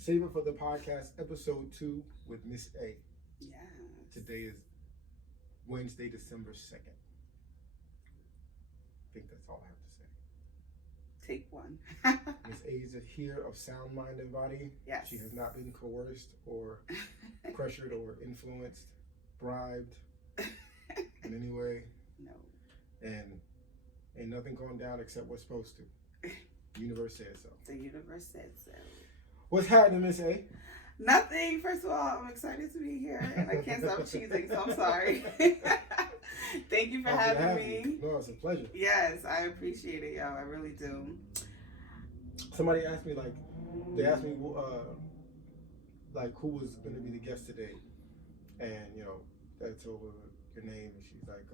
Save It for the Podcast, episode 2 with Miss A. Yes. Today is Wednesday, December 2nd. I think that's all I have to say. Take one. Miss A is here of sound mind and body. Yes. She has not been coerced or pressured or influenced, bribed in any way. No. And ain't nothing going down except what's supposed to. Universe says so. The universe said so. What's happening, Miss A? Nothing. First of all, I'm excited to be here, and I can't stop cheesing, so I'm sorry. Thank you for having me. No, it's a pleasure. Yes, I appreciate it, yo. I really do. Somebody asked me, like, who was going to be the guest today, and I told her your name, and she's like,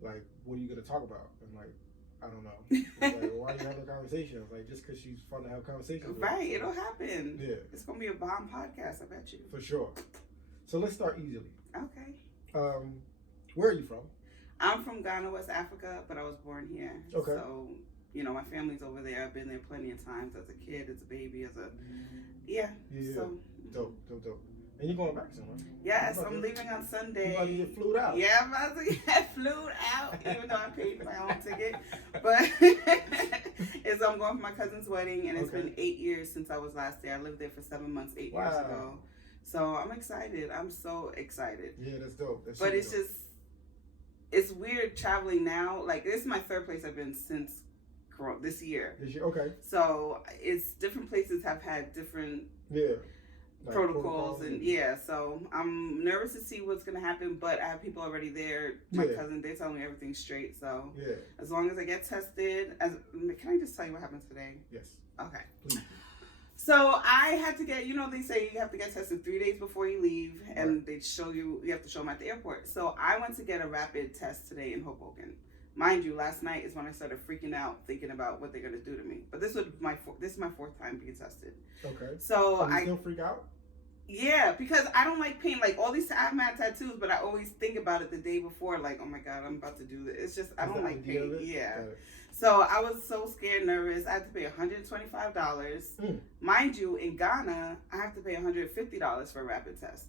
what are you going to talk about? I'm like, I don't know. Like, why are you having a conversation? I was like, just because she's fun to have conversations with. Right, it'll happen. Yeah. It's going to be a bomb podcast, I bet you. For sure. So let's start easily. Okay. Where are you from? I'm from Ghana, West Africa, but I was born here. Okay. So, my family's over there. I've been there plenty of times as a kid, as a baby, Yeah. So, Dope. And you're going back somewhere? Yes, I'm leaving on Sunday. You about to get flued out? Yeah, I'm about to get flued out, even though I paid my own ticket. But I'm going for my cousin's wedding, and it's been 8 years since I was last there. I lived there for 7 months, 8 years ago. So I'm excited. I'm so excited. Yeah, that's dope. But it's dope. It's weird traveling now. Like, this is my third place I've been since this year. This year? Okay. So it's different places have had different protocols and so I'm nervous to see what's gonna happen, but I have people already there. My cousin, they tell me everything's straight, so as long as I get tested. Can I just tell you what happened today? Yes. Okay. Please. So I had to get, they say you have to get tested 3 days before you leave, and they show you have to show them at the airport. So I went to get a rapid test today in Hoboken. Mind you, last night is when I started freaking out, thinking about what they're gonna do to me. But this is my fourth time being tested. Okay. So you still freak out? Yeah, because I don't like pain. Like, all these, I've had tattoos, but I always think about it the day before. Like, oh my God, I'm about to do this. It's just, I don't like pain. Yeah. So I was so scared, nervous. I had to pay $125. Mind you, in Ghana, I have to pay $150 for a rapid test.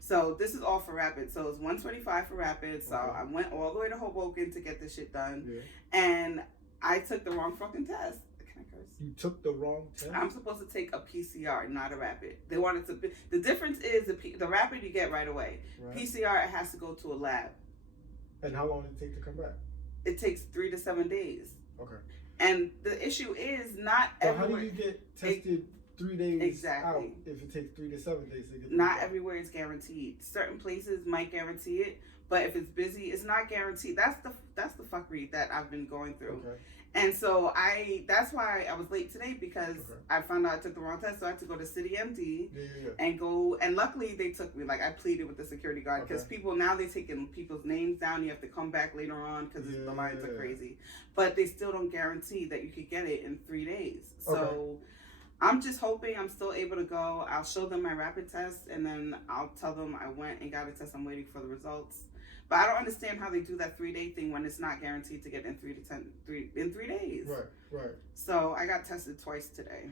So this is all for rapid. So it's $125 for rapid. So I went all the way to Hoboken to get this shit done. Yeah. And I took the wrong fucking test. Can I curse? You took the wrong test? I'm supposed to take a PCR, not a rapid. They wanted to be, the difference is the rapid you get right away. Right. PCR, it has to go to a lab. And how long did it take to come back? It takes 3 to 7 days. Okay. And the issue is not everywhere. How do you get tested 3 days out if it takes 3 to 7 days to get Not everywhere is guaranteed. Certain places might guarantee it, but if it's busy, it's not guaranteed. That's the fuckery that I've been going through. Okay. And so that's why I was late today, because I found out I took the wrong test. So I had to go to City MD and go. And luckily they took me. Like, I pleaded with the security guard, because people now, they're taking people's names down. You have to come back later on because the lines are crazy. But they still don't guarantee that you could get it in 3 days. So I'm just hoping I'm still able to go. I'll show them my rapid test, and then I'll tell them I went and got a test. I'm waiting for the results. But I don't understand how they do that 3-day thing when it's not guaranteed to get in 3 days. Right. So I got tested twice today.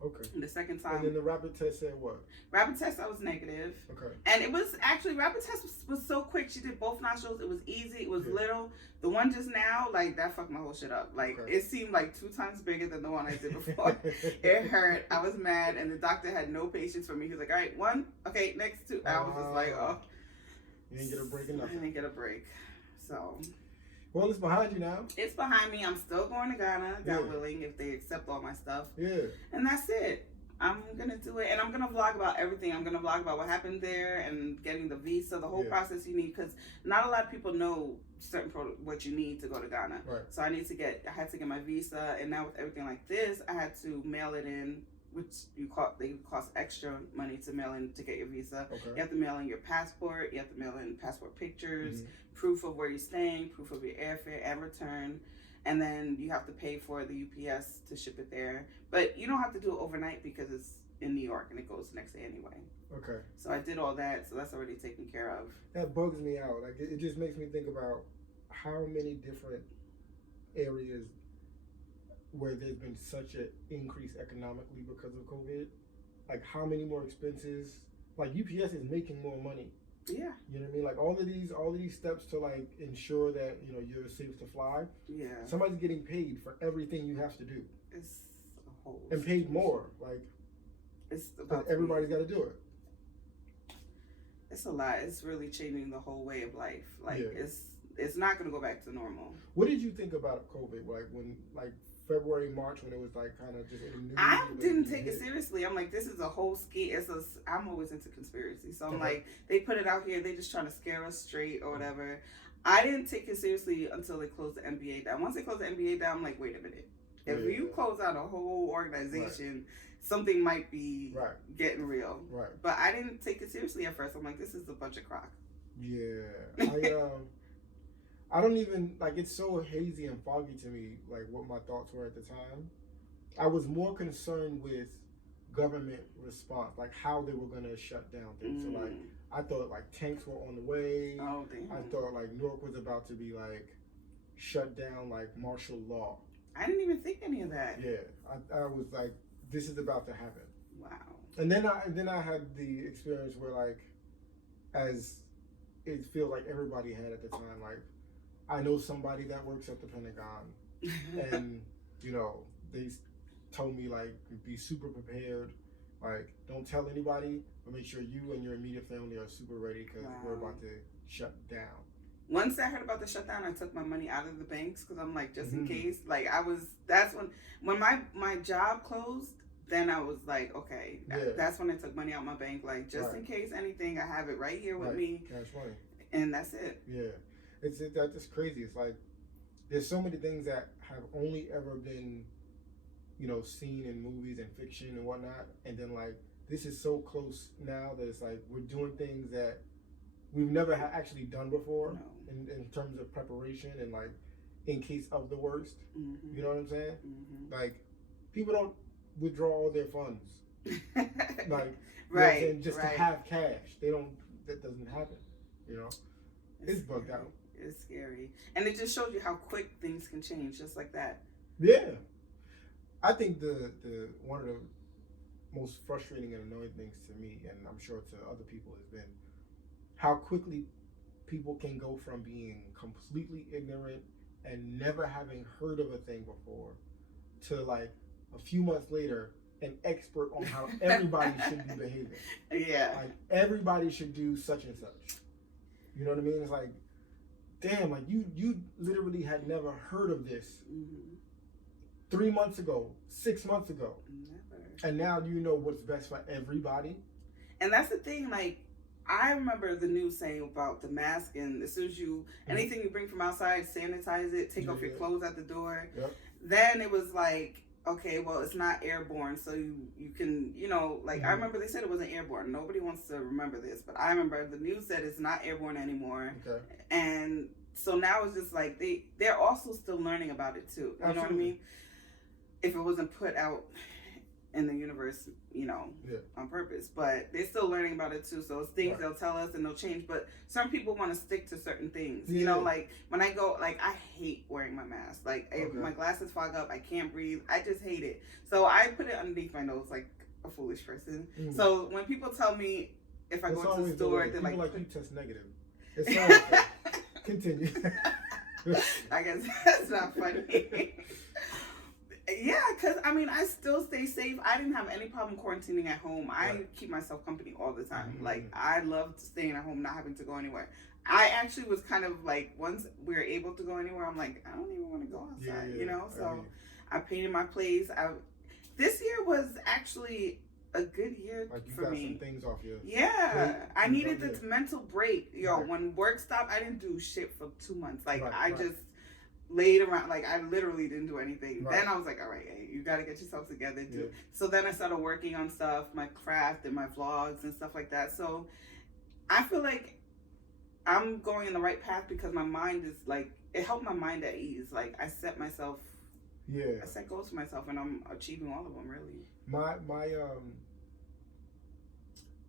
Okay. And the second time. And then the rapid test said what? Rapid test, I was negative. Okay. And it was actually, rapid test was so quick. She did both nostrils. It was easy. It was little. The one just now, like, that fucked my whole shit up. Like, it seemed like 2 times bigger than the one I did before. It hurt. I was mad. And the doctor had no patience for me. He was like, all right, 1. Okay, next 2. I was just like, oh. You didn't get a break or nothing. I didn't get a break. So. Well, it's behind you now. It's behind me. I'm still going to Ghana, God willing, if they accept all my stuff. Yeah. And that's it. I'm going to do it. And I'm going to vlog about everything. I'm going to vlog about what happened there and getting the visa, the whole process you need. Because not a lot of people know what you need to go to Ghana. Right. So I had to get my visa. And now with everything like this, I had to mail it in, which they cost extra money to mail in to get your visa. Okay. You have to mail in your passport. You have to mail in passport pictures, proof of where you're staying, proof of your airfare and return. And then you have to pay for the UPS to ship it there. But you don't have to do it overnight because it's in New York and it goes the next day anyway. Okay. So I did all that, so that's already taken care of. That bugs me out. Like, it just makes me think about how many different areas where there's been such an increase economically because of COVID. Like how many more expenses? Like UPS is making more money. Yeah. You know what I mean? Like all of these steps to like ensure that you're safe to fly. Yeah. Somebody's getting paid for everything you have to do. It's a whole and paid more. Like it's about everybody's got to do it. It's a lot. It's really changing the whole way of life. Like Yeah. it's not going to go back to normal. What did you think about COVID? Like when February, March, when it was like kind of just in the news. I didn't take it seriously. I'm like, this is a whole I'm always into conspiracy. So I'm like, they put it out here. They just trying to scare us straight or whatever. I didn't take it seriously until they closed the NBA down. Once they closed the NBA down, I'm like, wait a minute. If you close out a whole organization, something might be getting real. Right. But I didn't take it seriously at first. I'm like, this is a bunch of crock. Yeah. I don't even, like, it's so hazy and foggy to me, like, what my thoughts were at the time. I was more concerned with government response, like, how they were going to shut down things. So, like, I thought, like, tanks were on the way. Oh, damn. I thought, like, Newark was about to be, like, shut down, like, martial law. I didn't even think any of that. Yeah. I was like, this is about to happen. Wow. And then I had the experience where, like, as it feels like everybody had at the time, like, I know somebody that works at the Pentagon, and they told me like be super prepared, like don't tell anybody, but make sure you and your immediate family are super ready because we're about to shut down. Once I heard about the shutdown, I took my money out of the banks because I'm like, just in case. Like that's when my job closed. Then I was like, okay, that's when I took money out my bank, like just in case anything, I have it right here with me. Cash money. And that's it. Yeah. That's crazy. It's like there's so many things that have only ever been, seen in movies and fiction and whatnot, and then like this is so close now that it's like we're doing things that we've never actually done before in terms of preparation and like in case of the worst. Mm-hmm. You know what I'm saying? Mm-hmm. Like people don't withdraw all their funds, like just to have cash. They don't. That doesn't happen. It's bugged out. It's scary. And it just shows you how quick things can change just like that. Yeah. I think the one of the most frustrating and annoying things to me, and I'm sure to other people, has been how quickly people can go from being completely ignorant and never having heard of a thing before to like a few months later an expert on how everybody should be behaving. Yeah. Like everybody should do such and such. You know what I mean? It's like, damn, like you literally had never heard of this 3 months ago, 6 months ago. Never. And now you know what's best for everybody. And that's the thing, like, I remember the news saying about the mask, and as soon as anything you bring from outside, sanitize it, take off your clothes at the door. Yep. Then it was like, okay, well, it's not airborne, so you can, like, I remember they said it wasn't airborne. Nobody wants to remember this, but I remember the news said it's not airborne anymore. Okay. And so now it's just like they're also still learning about it too. You know what I mean? If it wasn't put out in the universe, on purpose, but they're still learning about it too. So it's things they'll tell us and they'll change. But some people want to stick to certain things. Like when I go, like I hate wearing my mask. Like if my glasses fog up, I can't breathe. I just hate it. So I put it underneath my nose like a foolish person. So when people tell me if I go to the store, they're like, you test negative. It's always continue. I guess that's not funny. Yeah, because I still stay safe. I didn't have any problem quarantining at home. I keep myself company all the time. Like, I loved staying at home, not having to go anywhere. I actually was kind of like, once we were able to go anywhere, I'm like, I don't even want to go outside, So I painted my place. This year was actually a good year for me. You got some things off your plate. I needed this mental break. When work stopped, I didn't do shit for 2 months. Like, I just laid around, like I literally didn't do anything. Then I was like, all right, hey, you got to get yourself together too. So then I started working on stuff, my craft and my vlogs and stuff like that. So I feel like I'm going in the right path because my mind is like, it helped my mind at ease. Like I set myself, I set goals for myself and I'm achieving all of them really. My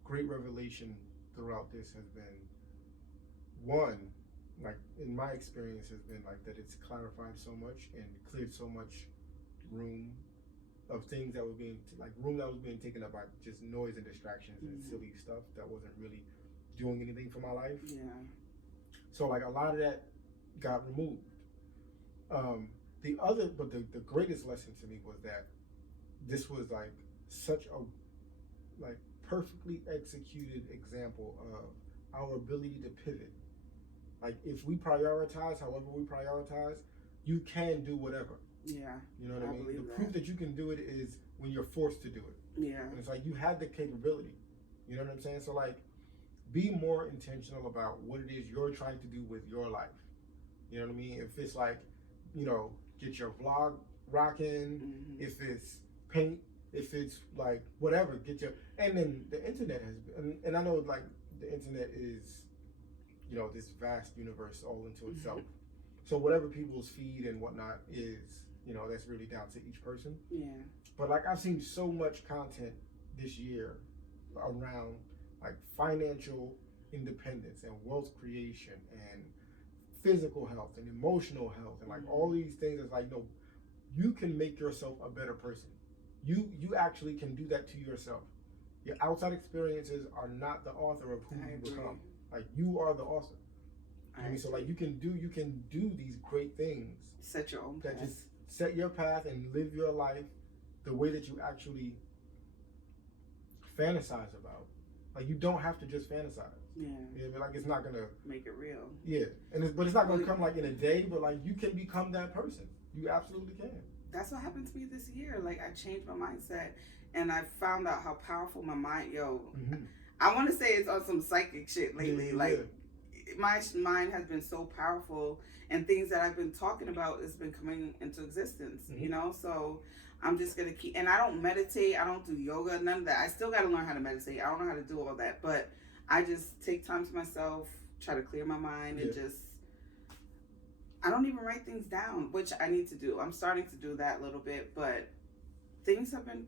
great revelation throughout this has been one, like in my experience has been like that it's clarified so much and cleared so much room of things that were being room that was being taken up by just noise and distractions and silly stuff that wasn't really doing anything for my life. Yeah. So like a lot of that got removed. The greatest lesson to me was that this was like such a perfectly executed example of our ability to pivot. Like if we prioritize, however we prioritize, you can do whatever. Yeah. You know what I mean? The proof that you can do it is when you're forced to do it. Yeah. And it's like you have the capability. You know what I'm saying? So like, be more intentional about what it is you're trying to do with your life. You know what I mean? If it's like, you know, get your vlog rocking, if it's paint, if it's like whatever, and then the internet has been, and I know like the internet is, you know, this vast universe all into itself. So whatever people's feed and whatnot is, you know, that's really down to each person. Yeah. But like I've seen so much content this year around like financial independence and wealth creation and physical health and emotional health and like all these things. It's like, no, you can make yourself a better person. You actually can do that to yourself. Your outside experiences are not the author of who you become. Like you are the author. I mean, so like you can do these great things. Set your own path. Just set your path and live your life the way that you actually fantasize about. Like you don't have to just fantasize. Yeah. You know, like it's not gonna make it real. Yeah, but it's not gonna come like in a day. But like you can become that person. You absolutely can. That's what happened to me this year. Like I changed my mindset, and I found out how powerful my mind. I want to say it's on some psychic shit lately. My mind has been so powerful, and things that I've been talking about has been coming into existence. You know, so I'm just gonna keep. And I don't meditate. I don't do yoga. None of that. I still got to learn how to meditate. I don't know how to do all that, but I just take time to myself, try to clear my mind, and just. I don't even write things down, which I need to do. I'm starting to do that a little bit, but things have been.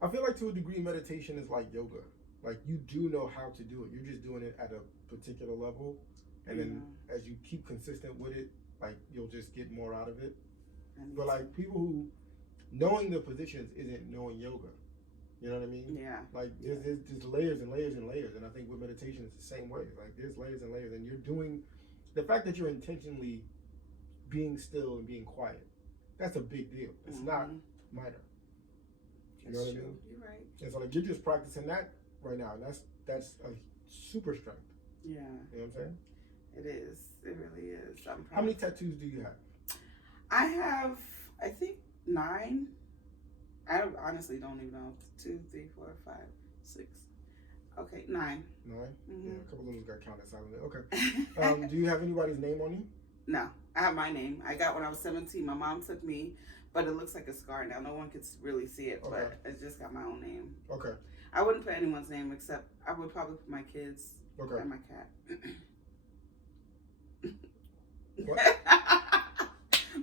I feel like to a degree, meditation is like yoga. Like you do know how to do it. You're just doing it at a particular level, and then as you keep consistent with it, like you'll just get more out of it. But like people who knowing the positions isn't knowing yoga. You know what I mean? Yeah. Like there's just layers and layers and layers, and I think with meditation it's the same way. Like there's layers and layers, and you're doing. The fact that you're intentionally being still and being quiet, that's a big deal. It's not minor. You know what I mean? You're right. And so like you're just practicing that right now, and that's a super strength. Yeah. You know what I'm saying? It is. It really is. How many tattoos do you have? I have, I think 9. I honestly don't even know. 2, 3, 4, 5, 6. Okay, 9. 9? Yeah, a couple of those got counted silently. Okay. Do you have anybody's name on you? No, I have my name. I got when I was 17. My mom took me, but it looks like a scar now. No one could really see it, but it's just got my own name. Okay. I wouldn't put anyone's name except I would probably put my kids and my cat. What?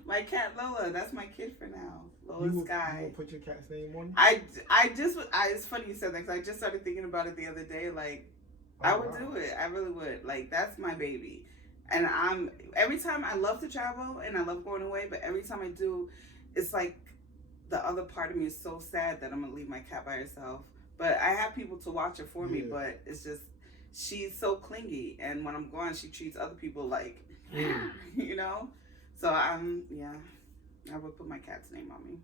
My cat Lola. That's my kid for now. Lola Sky. You will put your cat's name on you? It's funny you said that because I just started thinking about it the other day. Like, I would do it. I really would. Like, that's my baby. And every time I love to travel and I love going away, but every time I do, it's like the other part of me is so sad that I'm going to leave my cat by herself. But I have people to watch her for me, but it's just, she's so clingy. And when I'm gone, she treats other people like, you know? So I would put my cat's name on me.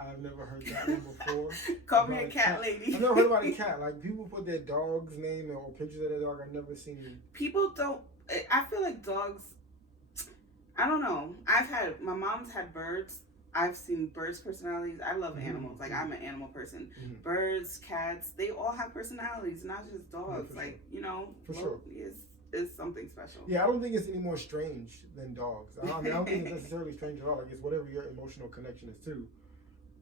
I've never heard that one before. Call me a cat lady. I've never heard about a cat. Like people put their dog's name or pictures of their dog. I've never seen. People don't. I feel like dogs. I don't know. My mom's had birds. I've seen birds' personalities. I love animals. Like I'm an animal person. Birds, cats, they all have personalities, not just dogs. Yeah, like you know, for sure. It's something special. Yeah, I don't think it's any more strange than dogs. I don't think it's necessarily strange at all. Like it's whatever your emotional connection is to.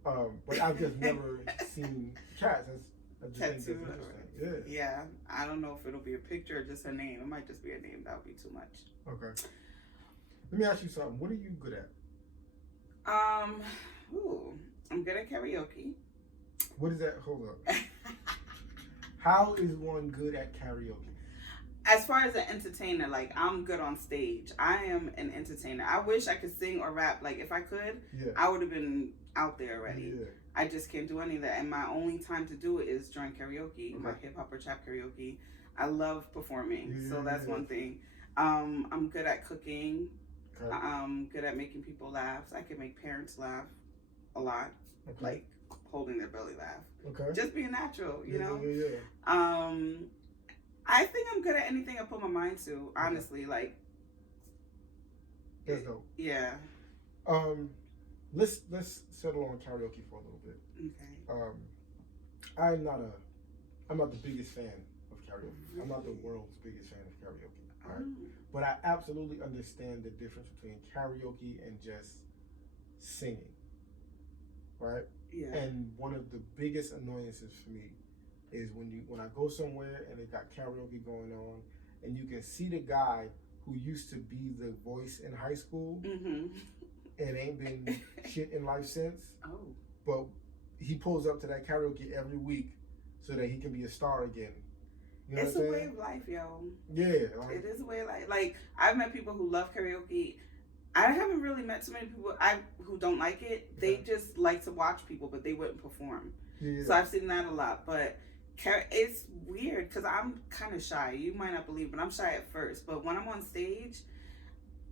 But I've just never seen cats. I just think that's interesting. Yeah. I don't know if it'll be a picture or just a name. It might just be a name. That would be too much. Okay. Let me ask you something. What are you good at? I'm good at karaoke. What is that? Hold up. How is one good at karaoke? as far as an entertainer, like, I'm good on stage. I am an entertainer. I wish I could sing or rap. Like, if I could, I would have been out there already. Yeah. I just can't do any of that. And my only time to do it is during karaoke, my hip hop or trap karaoke. I love performing, so that's one thing. I'm good at cooking. Okay. I'm good at making people laugh. I can make parents laugh a lot, like holding their belly laugh. Okay. Just being natural, you know? I think I'm good at anything I put my mind to, honestly. Like, that's dope. Yeah. Let's settle on karaoke for a little bit. Okay. I'm not the biggest fan of karaoke. I'm not the world's biggest fan of karaoke. Right? But I absolutely understand the difference between karaoke and just singing. Right? Yeah. And one of the biggest annoyances for me is when I go somewhere and they got karaoke going on, and you can see the guy who used to be the voice in high school and ain't been shit in life since. Oh. But he pulls up to that karaoke every week so that he can be a star again. You know it's a way of life, yo. Yeah. It is a way of life. Like, I've met people who love karaoke. I haven't really met too many people who don't like it. They just like to watch people, but they wouldn't perform. Yeah. So I've seen that a lot. But it's weird because I'm kind of shy. You might not believe, but I'm shy at first. But when I'm on stage,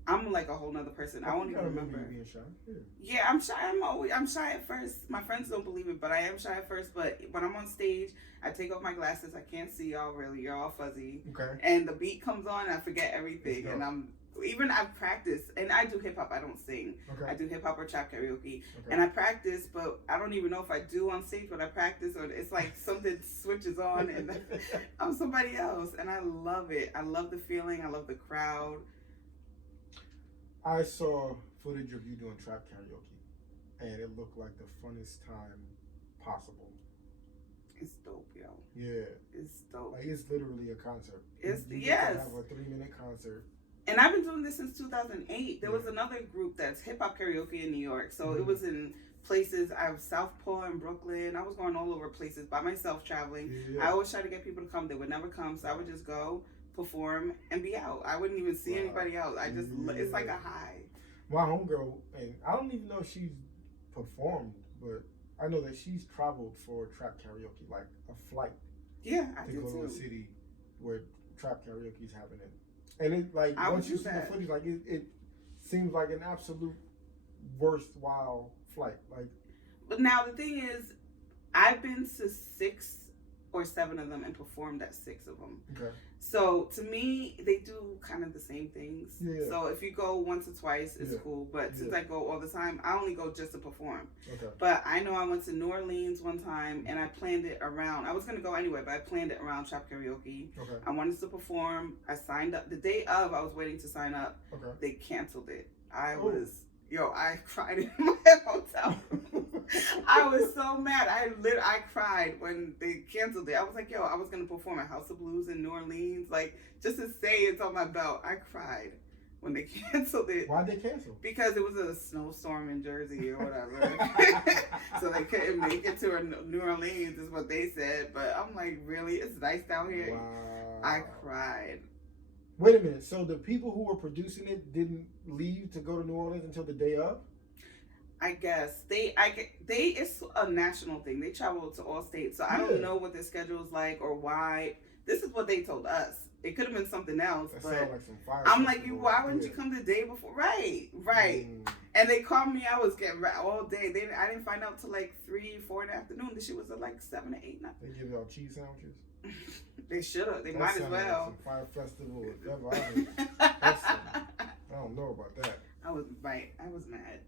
I'm like a whole nother person. I won't even remember. Being shy. Yeah, I'm shy. I'm shy at first. My friends don't believe it, but I am shy at first. But when I'm on stage, I take off my glasses. I can't see y'all really. You're all fuzzy. Okay. And the beat comes on, and I forget everything. And I've practiced, and I do hip hop. I don't sing. Okay. I do hip hop or trap karaoke, and I practice, but I don't even know if I do on stage what I practice, or it's like something switches on, and I'm somebody else, and I love it. I love the feeling. I love the crowd. I saw footage of you doing trap karaoke, and it looked like the funnest time possible. It's dope, yo. Yeah. It's dope. Like, it's literally a concert. Yes. You have a 3-minute concert. And I've been doing this since 2008. There was another group that's hip hop karaoke in New York. So it was in places. I was Southpaw and Brooklyn. I was going all over places by myself traveling. Yeah. I always try to get people to come. They would never come. So I would just go, perform, and be out. I wouldn't even see anybody else. I just, it's like a high. My homegirl, and I don't even know if she's performed, but I know that she's traveled for trap karaoke, like a flight. Yeah, I do to go to a city where trap karaoke is happening. And it, like, once you see the footage, like, it seems like an absolute worthwhile flight. Like, but now the thing is, I've been to 6 or 7 of them and performed at 6 of them. Okay. So to me, they do kind of the same things. Yeah. So if you go once or twice, it's cool. But since I go all the time, I only go just to perform. Okay. But I know I went to New Orleans one time and I planned it around. I was gonna go anyway, but I planned it around trap karaoke. Okay. I wanted to perform. I signed up the day of. I was waiting to sign up. Okay. They canceled it. I cried in my hotel room. I was so mad. I cried when they canceled it. I was like, I was going to perform at House of Blues in New Orleans. Like, just to say it's on my belt. I cried when they canceled it. Why'd they cancel? Because it was a snowstorm in Jersey or whatever. So they couldn't make it to New Orleans is what they said. But I'm like, really? It's nice down here? Wow. I cried. Wait a minute. So the people who were producing it didn't leave to go to New Orleans until the day of? I guess it's a national thing. They travel to all states, so I don't know what their schedule is like or why. This is what they told us. It could have been something else, that but like some fire I'm like, why wouldn't you come the day before? Right. And they called me. I was getting all day. I didn't find out till like 3, 4 in the afternoon. The shit was at like 7 or 8. They give y'all cheese sandwiches. They should have. They might as well. Like some Fire Festival or whatever. I don't know about that. I was mad.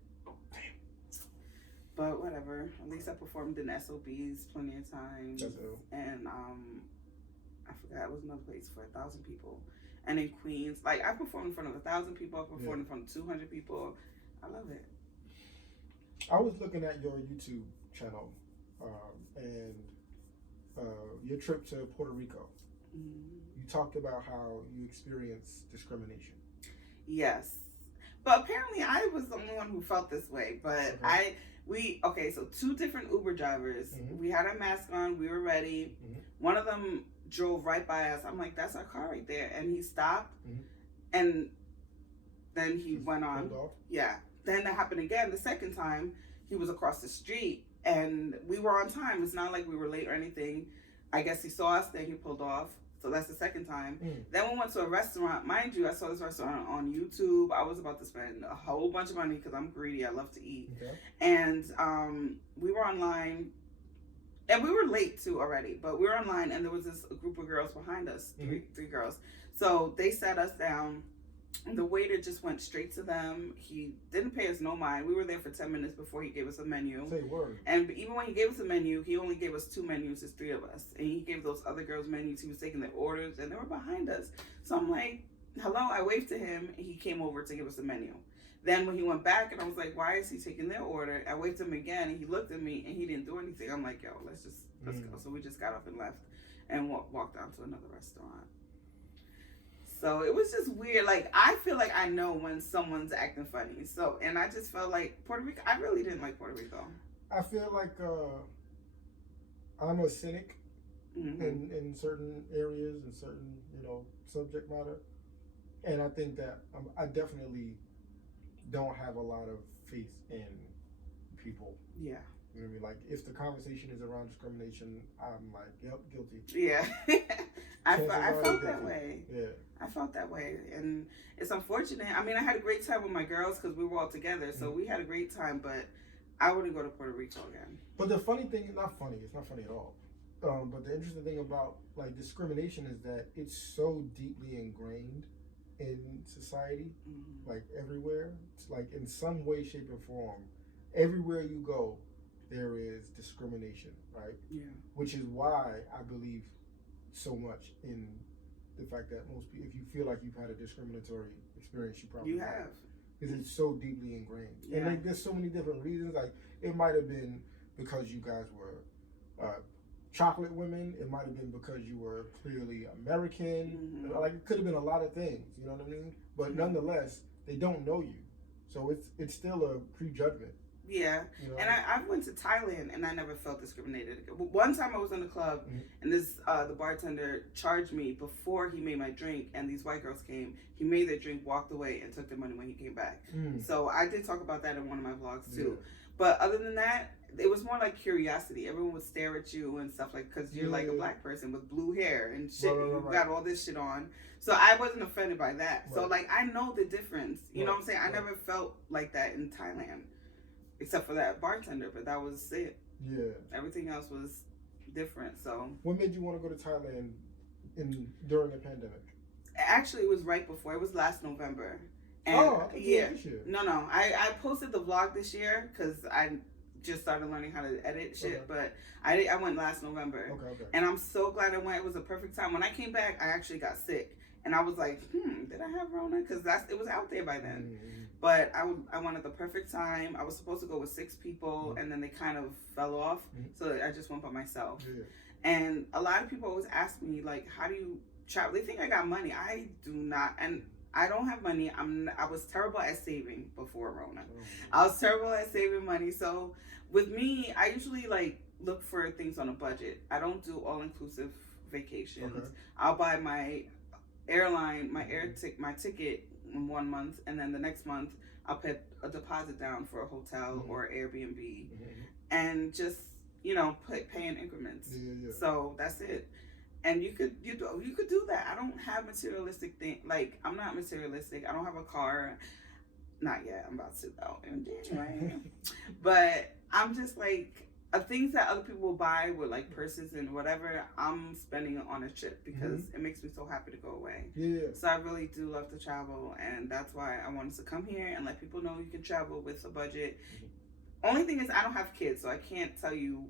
But whatever. At least I performed in SOBs plenty of times. And I forgot, it was another place for 1,000 people. And in Queens, like, I performed in front of 1,000 people. I performed in front of 200 people. I love it. I was looking at your YouTube channel and your trip to Puerto Rico. Mm-hmm. You talked about how you experienced discrimination. Yes. But apparently I was the only one who felt this way. But so 2 different Uber drivers. Mm-hmm. We had our mask on. We were ready. Mm-hmm. One of them drove right by us. I'm like, that's our car right there. And he stopped, mm-hmm. and then he went on. Off. Yeah. Then that happened again. The second time, he was across the street, and we were on time. It's not like we were late or anything. I guess he saw us, then he pulled off. So that's the second time. Then we went to a restaurant. Mind you, I saw this restaurant on YouTube. I was about to spend a whole bunch of money because I'm greedy. I love to eat. Okay. And we were online. And we were late too already. But we were online, and there was this group of girls behind us. Three girls. So they sat us down. And the waiter just went straight to them. He didn't pay us no mind. We were there for 10 minutes before he gave us a menu. Say word. And even when he gave us a menu, he only gave us 2 menus. There's 3 of us. And he gave those other girls menus. He was taking their orders, and they were behind us. So I'm like, hello. I waved to him, and he came over to give us a menu. Then when he went back, and I was like, why is he taking their order? I waved to him again, and he looked at me, and he didn't do anything. I'm like, yo, let's go. So we just got up and left and walked down to another restaurant. So it was just weird. Like, I feel like I know when someone's acting funny. So, and I just felt like Puerto Rico, I really didn't like Puerto Rico. I feel like I'm a cynic in certain areas and certain, subject matter. And I think that I definitely don't have a lot of faith in people. Yeah. You know what I mean? Like, if the conversation is around discrimination, I'm like, yep, guilty. Yeah. I felt that way. Yeah. I felt that way. And it's unfortunate. I mean, I had a great time with my girls because we were all together. So we had a great time, but I wouldn't go to Puerto Rico again. But the funny thing, it's not funny at all. But the interesting thing about, like, discrimination is that it's so deeply ingrained in society, like, everywhere. It's like, in some way, shape, or form, everywhere you go, there is discrimination, right? Yeah. Which is why I believe so much in the fact that most people, if you feel like you've had a discriminatory experience, you probably have. Because it's so deeply ingrained. Yeah. And, like, there's so many different reasons. Like, it might have been because you guys were chocolate women. It might have been because you were clearly American. Like, it could have been a lot of things, you know what I mean? But nonetheless, they don't know you. So it's still a prejudgment. Yeah, and I went to Thailand and I never felt discriminated. One time I was in the club and the bartender charged me before he made my drink, and these white girls came. He made their drink, walked away, and took their money when he came back. So I did talk about that in one of my vlogs too. But other than that, it was more like curiosity. Everyone would stare at you and stuff, like, because you're like a black person with blue hair and shit. You've got all this shit on. So I wasn't offended by that. So, like, I know the difference. You know what I'm saying? I never felt like that in Thailand. Except for that bartender, but that was it. Yeah. Everything else was different. So. What made you want to go to Thailand during the pandemic? Actually, it was right before. It was last November. And yeah. This year. No. I posted the vlog this year because I just started learning how to edit shit. But I went last November. Okay. And I'm so glad I went. It was a perfect time. When I came back, I actually got sick. And I was like, did I have Rona? Because it was out there by then. But I wanted the perfect time. I was supposed to go with 6 people, and then they kind of fell off. So I just went by myself. And a lot of people always ask me, like, how do you travel? They think I got money. I do not. And I don't have money. I was terrible at saving before Rona. I was terrible at saving money. So with me, I usually, like, look for things on a budget. I don't do all-inclusive vacations. I'll buy my airline, my ticket in 1 month, and then the next month I'll put a deposit down for a hotel or Airbnb, and just pay in increments. So that's it. And you could do that. I don't have materialistic thing. Like, I'm not materialistic. I don't have a car. Not yet. I'm about to though in January. But I'm just like, things that other people will buy with, like, purses and whatever, I'm spending on a trip because it makes me so happy to go away. So I really do love to travel, and that's why I wanted to come here and let people know you can travel with a budget. Only thing is I don't have kids, so I can't tell you,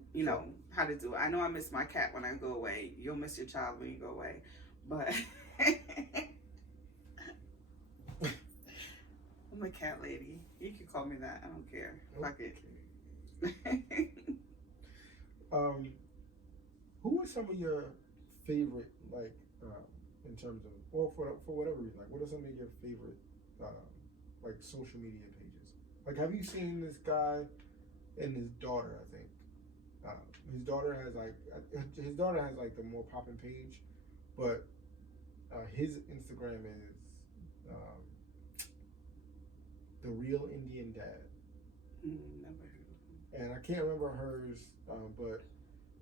how to do it. I know I miss my cat when I go away. You'll miss your child when you go away. But I'm a cat lady. You can call me that. I don't care. Fuck it. Who are some of your favorite, like, in terms of, or for whatever reason, like, what are some of your favorite, like, social media pages? Like, have you seen this guy and his daughter? I think his daughter has like the more poppin' page, but his Instagram is The Real Indian Dad. Never heard of him. And I can't remember hers, but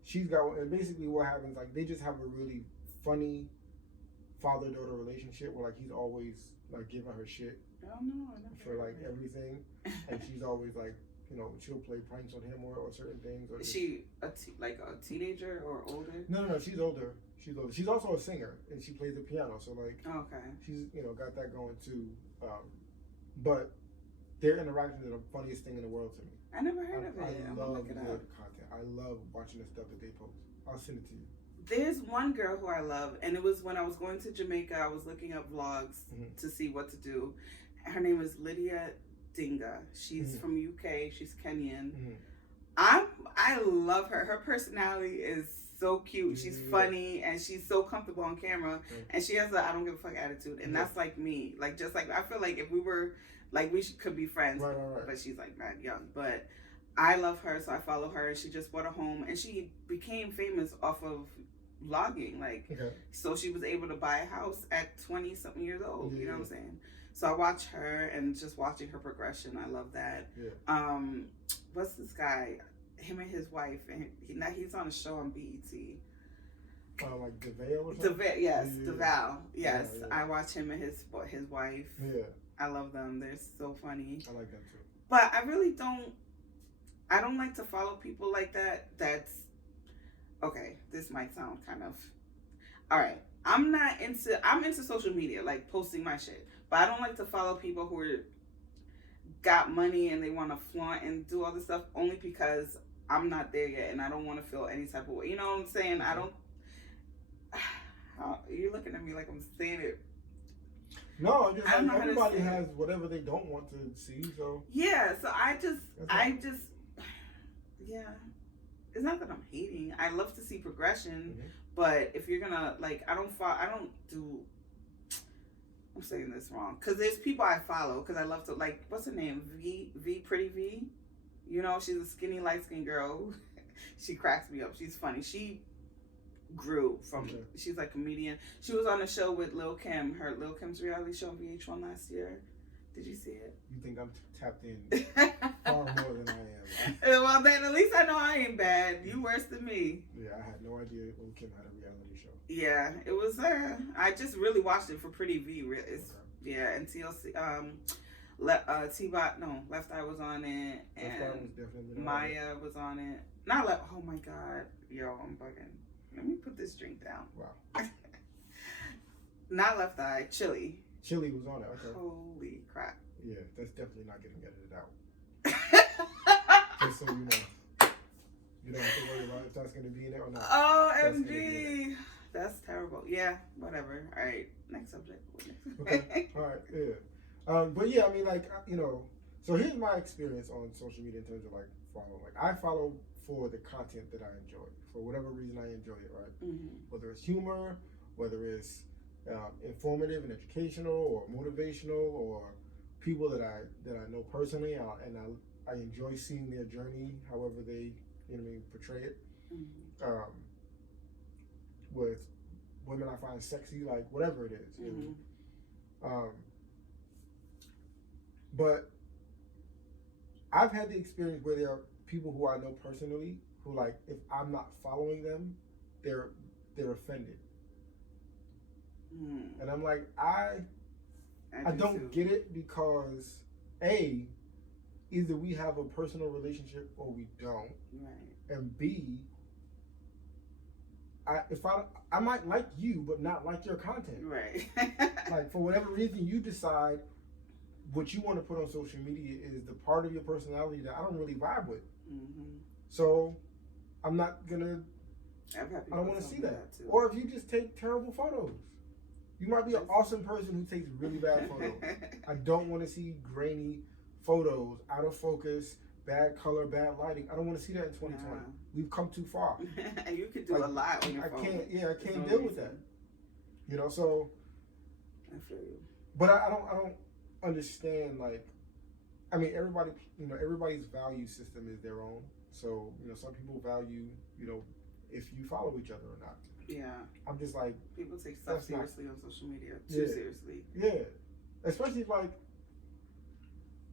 she's got one. And basically, what happens, like, they just have a really funny father-daughter relationship where, like, he's always like giving her shit for like everything, and she's always like, you know, she'll play pranks on him or certain things. Or is she like a teenager or older? No, she's older. She's also a singer and she plays the piano. So like, okay, she's, you know, got that going too. But their interactions are the funniest thing in the world to me. I never heard of it. I love good content. I love watching the stuff that they post. I'll send it to you. There's one girl who I love, and it was when I was going to Jamaica. I was looking up vlogs to see what to do. Her name is Lydia Dinga. She's from UK. She's Kenyan. I love her. Her personality is so cute. She's funny and she's so comfortable on camera. And she has a I don't give a fuck attitude. And that's like me. Like, just like, I feel like if we were like, could be friends. Right. But she's like not young. But I love her, so I follow her. She just bought a home and she became famous off of vlogging. Like, so she was able to buy a house at 20 something years old. You know what I'm saying? So I watch her and just watching her progression. I love that. What's this guy? Him and his wife, and he's on a show on BET. Like DeVale or something? DeVale. Yes. I watch him and his wife. Yeah. I love them. They're so funny. I like them too. But I really don't like to follow people like that. That's okay. This might sound kind of all right. I'm into social media, like posting my shit. But I don't like to follow people who got money and they want to flaunt and do all this stuff only because I'm not there yet and I don't want to feel any type of way. You know what I'm saying? I don't. You're looking at me like I'm saying it. No, just like everybody has whatever they don't want to see. So yeah, so I just yeah. It's not that I'm hating. I love to see progression, but if you're gonna like, I'm saying this wrong because there's people I follow because I love to, like, what's her name? Pretty V. You know, she's a skinny, light-skinned girl. She cracks me up. She's funny. She grew from. She's like a comedian. She was on a show with Lil Kim. Lil Kim's reality show on VH1 last year. Did you see it? You think I'm tapped in far more than I am? Well, then at least I know I ain't bad. You worse than me. Yeah, I had no idea Lil Kim had a reality show. Yeah, it was. I just really watched it for Pretty V. Yeah, and TLC. T-Bot, Left Eye was on it, and Maya was on it. Not Left. Oh my God, yo, I'm bugging. Let me put this drink down. Wow. Not Left Eye. Chili was on it. Okay. Holy crap. Yeah, that's definitely not getting edited out. Just so you know. You don't have to worry about if that's going to be in there or not. OMG. That's terrible. Yeah, whatever. All right, next subject. Okay. All right, yeah. But yeah, I mean, like, you know, so here's my experience on social media in terms of like following. Like, I follow for the content that I enjoy, for whatever reason I enjoy it, right? Whether it's humor, whether it's informative and educational or motivational, or people that I know personally, and I enjoy seeing their journey, however they, you know what I mean, portray it. With women I find sexy, like whatever it is. You know? But I've had the experience where there are people who I know personally who, like, if I'm not following them, they're offended. And I'm like, I don't get it, because A, either we have a personal relationship or we don't. Right. And B, I might like you but not like your content. Right. Like, for whatever reason you decide what you want to put on social media is the part of your personality that I don't really vibe with. So I'm not gonna. I don't want to see that. Or if you just take terrible photos. You might be an awesome person who takes really bad photos. I don't want to see grainy photos, out of focus, bad color, bad lighting. I don't want to see that in 2020. We've come too far. And you could do a lot on your phone. I can't deal with that. You know, so. I feel you. But I don't understand, like, I mean, everybody, you know, everybody's value system is their own. So, you know, some people value, you know, if you follow each other or not. Yeah. I'm just like, people take stuff seriously on social media. Too seriously. Yeah. Especially like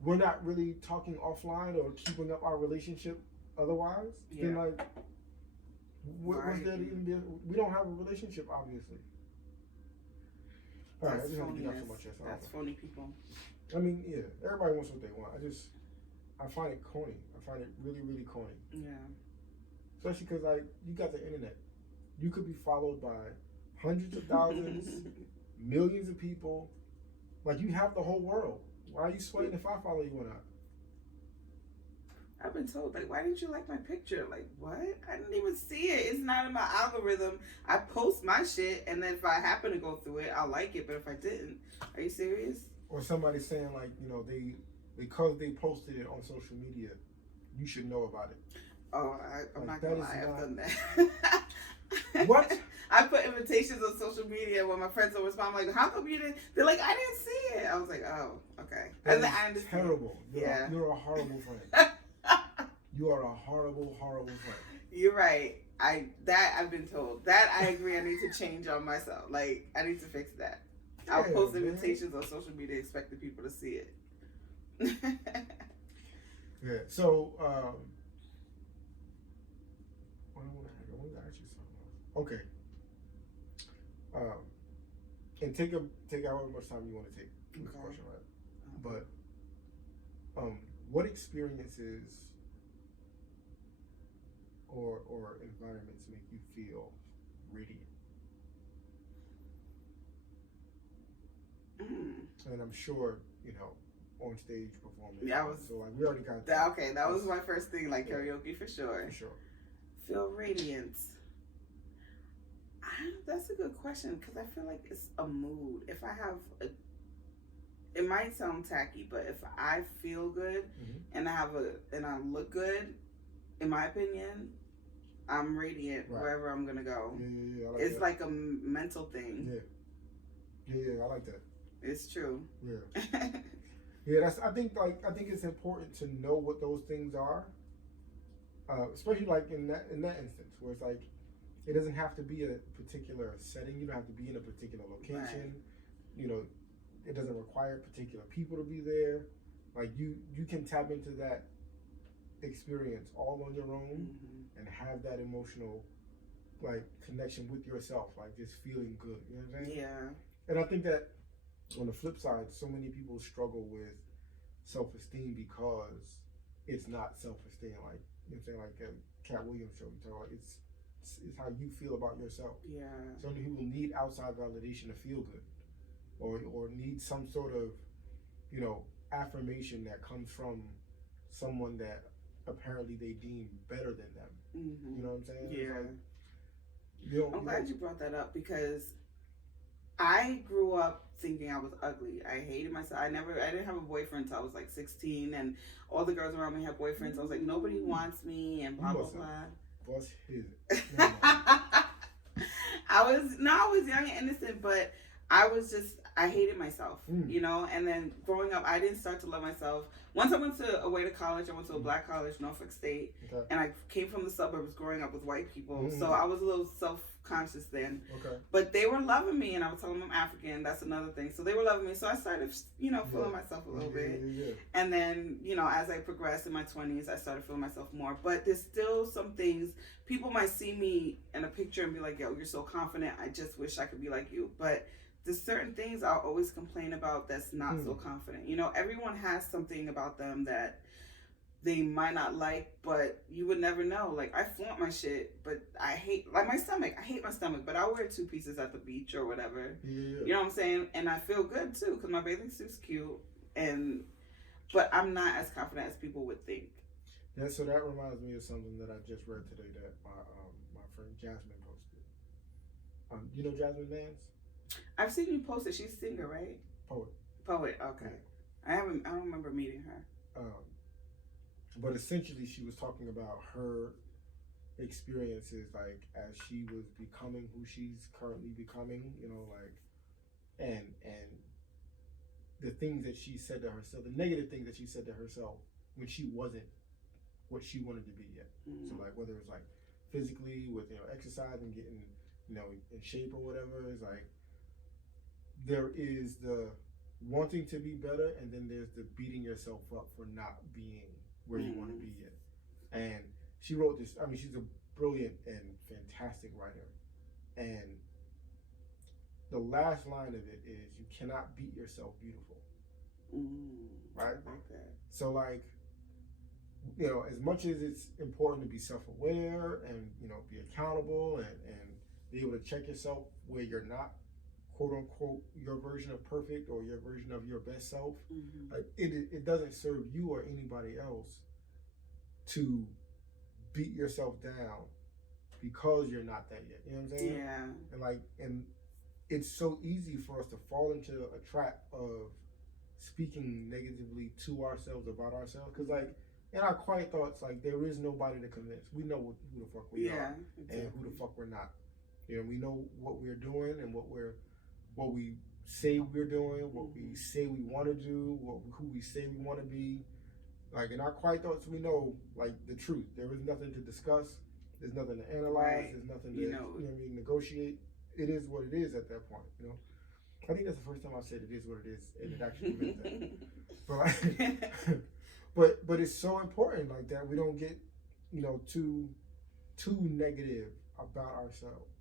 we're not really talking offline or keeping up our relationship otherwise. Yeah. Then like what's there to even be? We don't have a relationship, obviously. All right, I just have to get out so much. That's phony people. I mean, yeah, everybody wants what they want. I find it corny. I find it really, really corny. Yeah. Especially because, like, you got the internet. You could be followed by hundreds of thousands, millions of people. Like, you have the whole world. Why are you sweating if I follow you or not? I've been told, like, why didn't you like my picture? Like, what? I didn't even see it. It's not in my algorithm. I post my shit, and then if I happen to go through it, I'll like it. But if I didn't, are you serious? Or somebody saying, like, you know, because they posted it on social media, you should know about it. Oh, I'm not gonna lie, I've done that. What? I put invitations on social media when my friends will respond. I'm like, how come you didn't? They're like, I didn't see it. I was like, oh, okay. That is terrible. You're a horrible friend. You are a horrible, horrible friend. You're right. I've been told. That I agree I need to change on myself. Like, I need to fix that. Yeah, I'll post invitations on social media expecting people to see it. Yeah. So, okay. And take however much time you want to take this question, right? But what experiences or environments make you feel radiant? And I'm sure, you know, on stage performing. Yeah, so like we already got that. Okay, that was my first thing, like karaoke for sure. For sure. Feel radiant. That's a good question because I feel like it's a mood. If I have it might sound tacky, but if I feel good and I look good, in my opinion, I'm radiant wherever I'm gonna go. Yeah. I like it's that. Like a mental thing. Yeah. I like that. It's true. Yeah. Yeah. I think it's important to know what those things are, especially like in that instance where it's like it doesn't have to be a particular setting. You don't have to be in a particular location. Right. You know, it doesn't require particular people to be there. Like you can tap into that experience all on your own and have that emotional like connection with yourself, like just feeling good. You know what I'm saying? Yeah. And I think that on the flip side, so many people struggle with self-esteem because it's not self-esteem. Like, you know what I'm saying? Like Cat Williams show, you talk about it's how you feel about yourself. Yeah. So many people need outside validation to feel good, or need some sort of, you know, affirmation that comes from someone that apparently they deem better than them. You know what I'm saying? Yeah. I'm glad you brought that up because I grew up thinking I was ugly. I hated myself. I didn't have a boyfriend until I was like 16, and all the girls around me had boyfriends. I was like, nobody wants me, and blah blah blah. What's his? I was young and innocent, but I hated myself, you know. And then growing up, I didn't start to love myself. Once I went away to college, I went to a black college, Norfolk State, and I came from the suburbs growing up with white people. So I was a little self-conscious then. But they were loving me, and I was telling them I'm African. That's another thing. So they were loving me. So I started, you know, feeling myself a little bit. And then, you know, as I progressed in my 20s, I started feeling myself more. But there's still some things. People might see me in a picture and be like, yo, you're so confident. I just wish I could be like you. But there's certain things I'll always complain about that's not so confident. You know, everyone has something about them that they might not like, but you would never know. Like, I flaunt my shit, but I hate, like, my stomach. I hate my stomach, but I'll wear 2 pieces at the beach or whatever. You know what I'm saying? And I feel good, too, because my bathing suit's cute. But I'm not as confident as people would think. Yeah, so that reminds me of something that I just read today that my friend Jasmine posted. You know Jasmine Vance? I've seen you post it. She's a singer, right? Poet. Okay. I don't remember meeting her. But essentially, she was talking about her experiences, like as she was becoming who she's currently becoming. You know, like, and the things that she said to herself, the negative things that she said to herself when she wasn't what she wanted to be yet. So like whether it's like physically with exercise and getting in shape or whatever. Is like there is the wanting to be better, and then there's the beating yourself up for not being where you want to be yet. And she wrote this. I mean, she's a brilliant and fantastic writer. And the last line of it is, "You cannot beat yourself beautiful." Right? Like that. So like, as much as it's important to be self-aware and be accountable and be able to check yourself where you're not, quote unquote, your version of perfect or your version of your best self, like it doesn't serve you or anybody else to beat yourself down because you're not that yet. You know what I'm saying? Yeah. And it's so easy for us to fall into a trap of speaking negatively to ourselves about ourselves, because like in our quiet thoughts, like there is nobody to convince. We know who the fuck we are and who the fuck we're not. We know what we're doing and what we say we're doing, what we say we want to do, who we say we want to be. Like in our quiet thoughts, we know like the truth. There is nothing to discuss. There's nothing to analyze. There's nothing to negotiate. It is what it is at that point. I think that's the first time I've said it is what it is, and it actually meant that. But it's so important like that we don't get too negative about ourselves.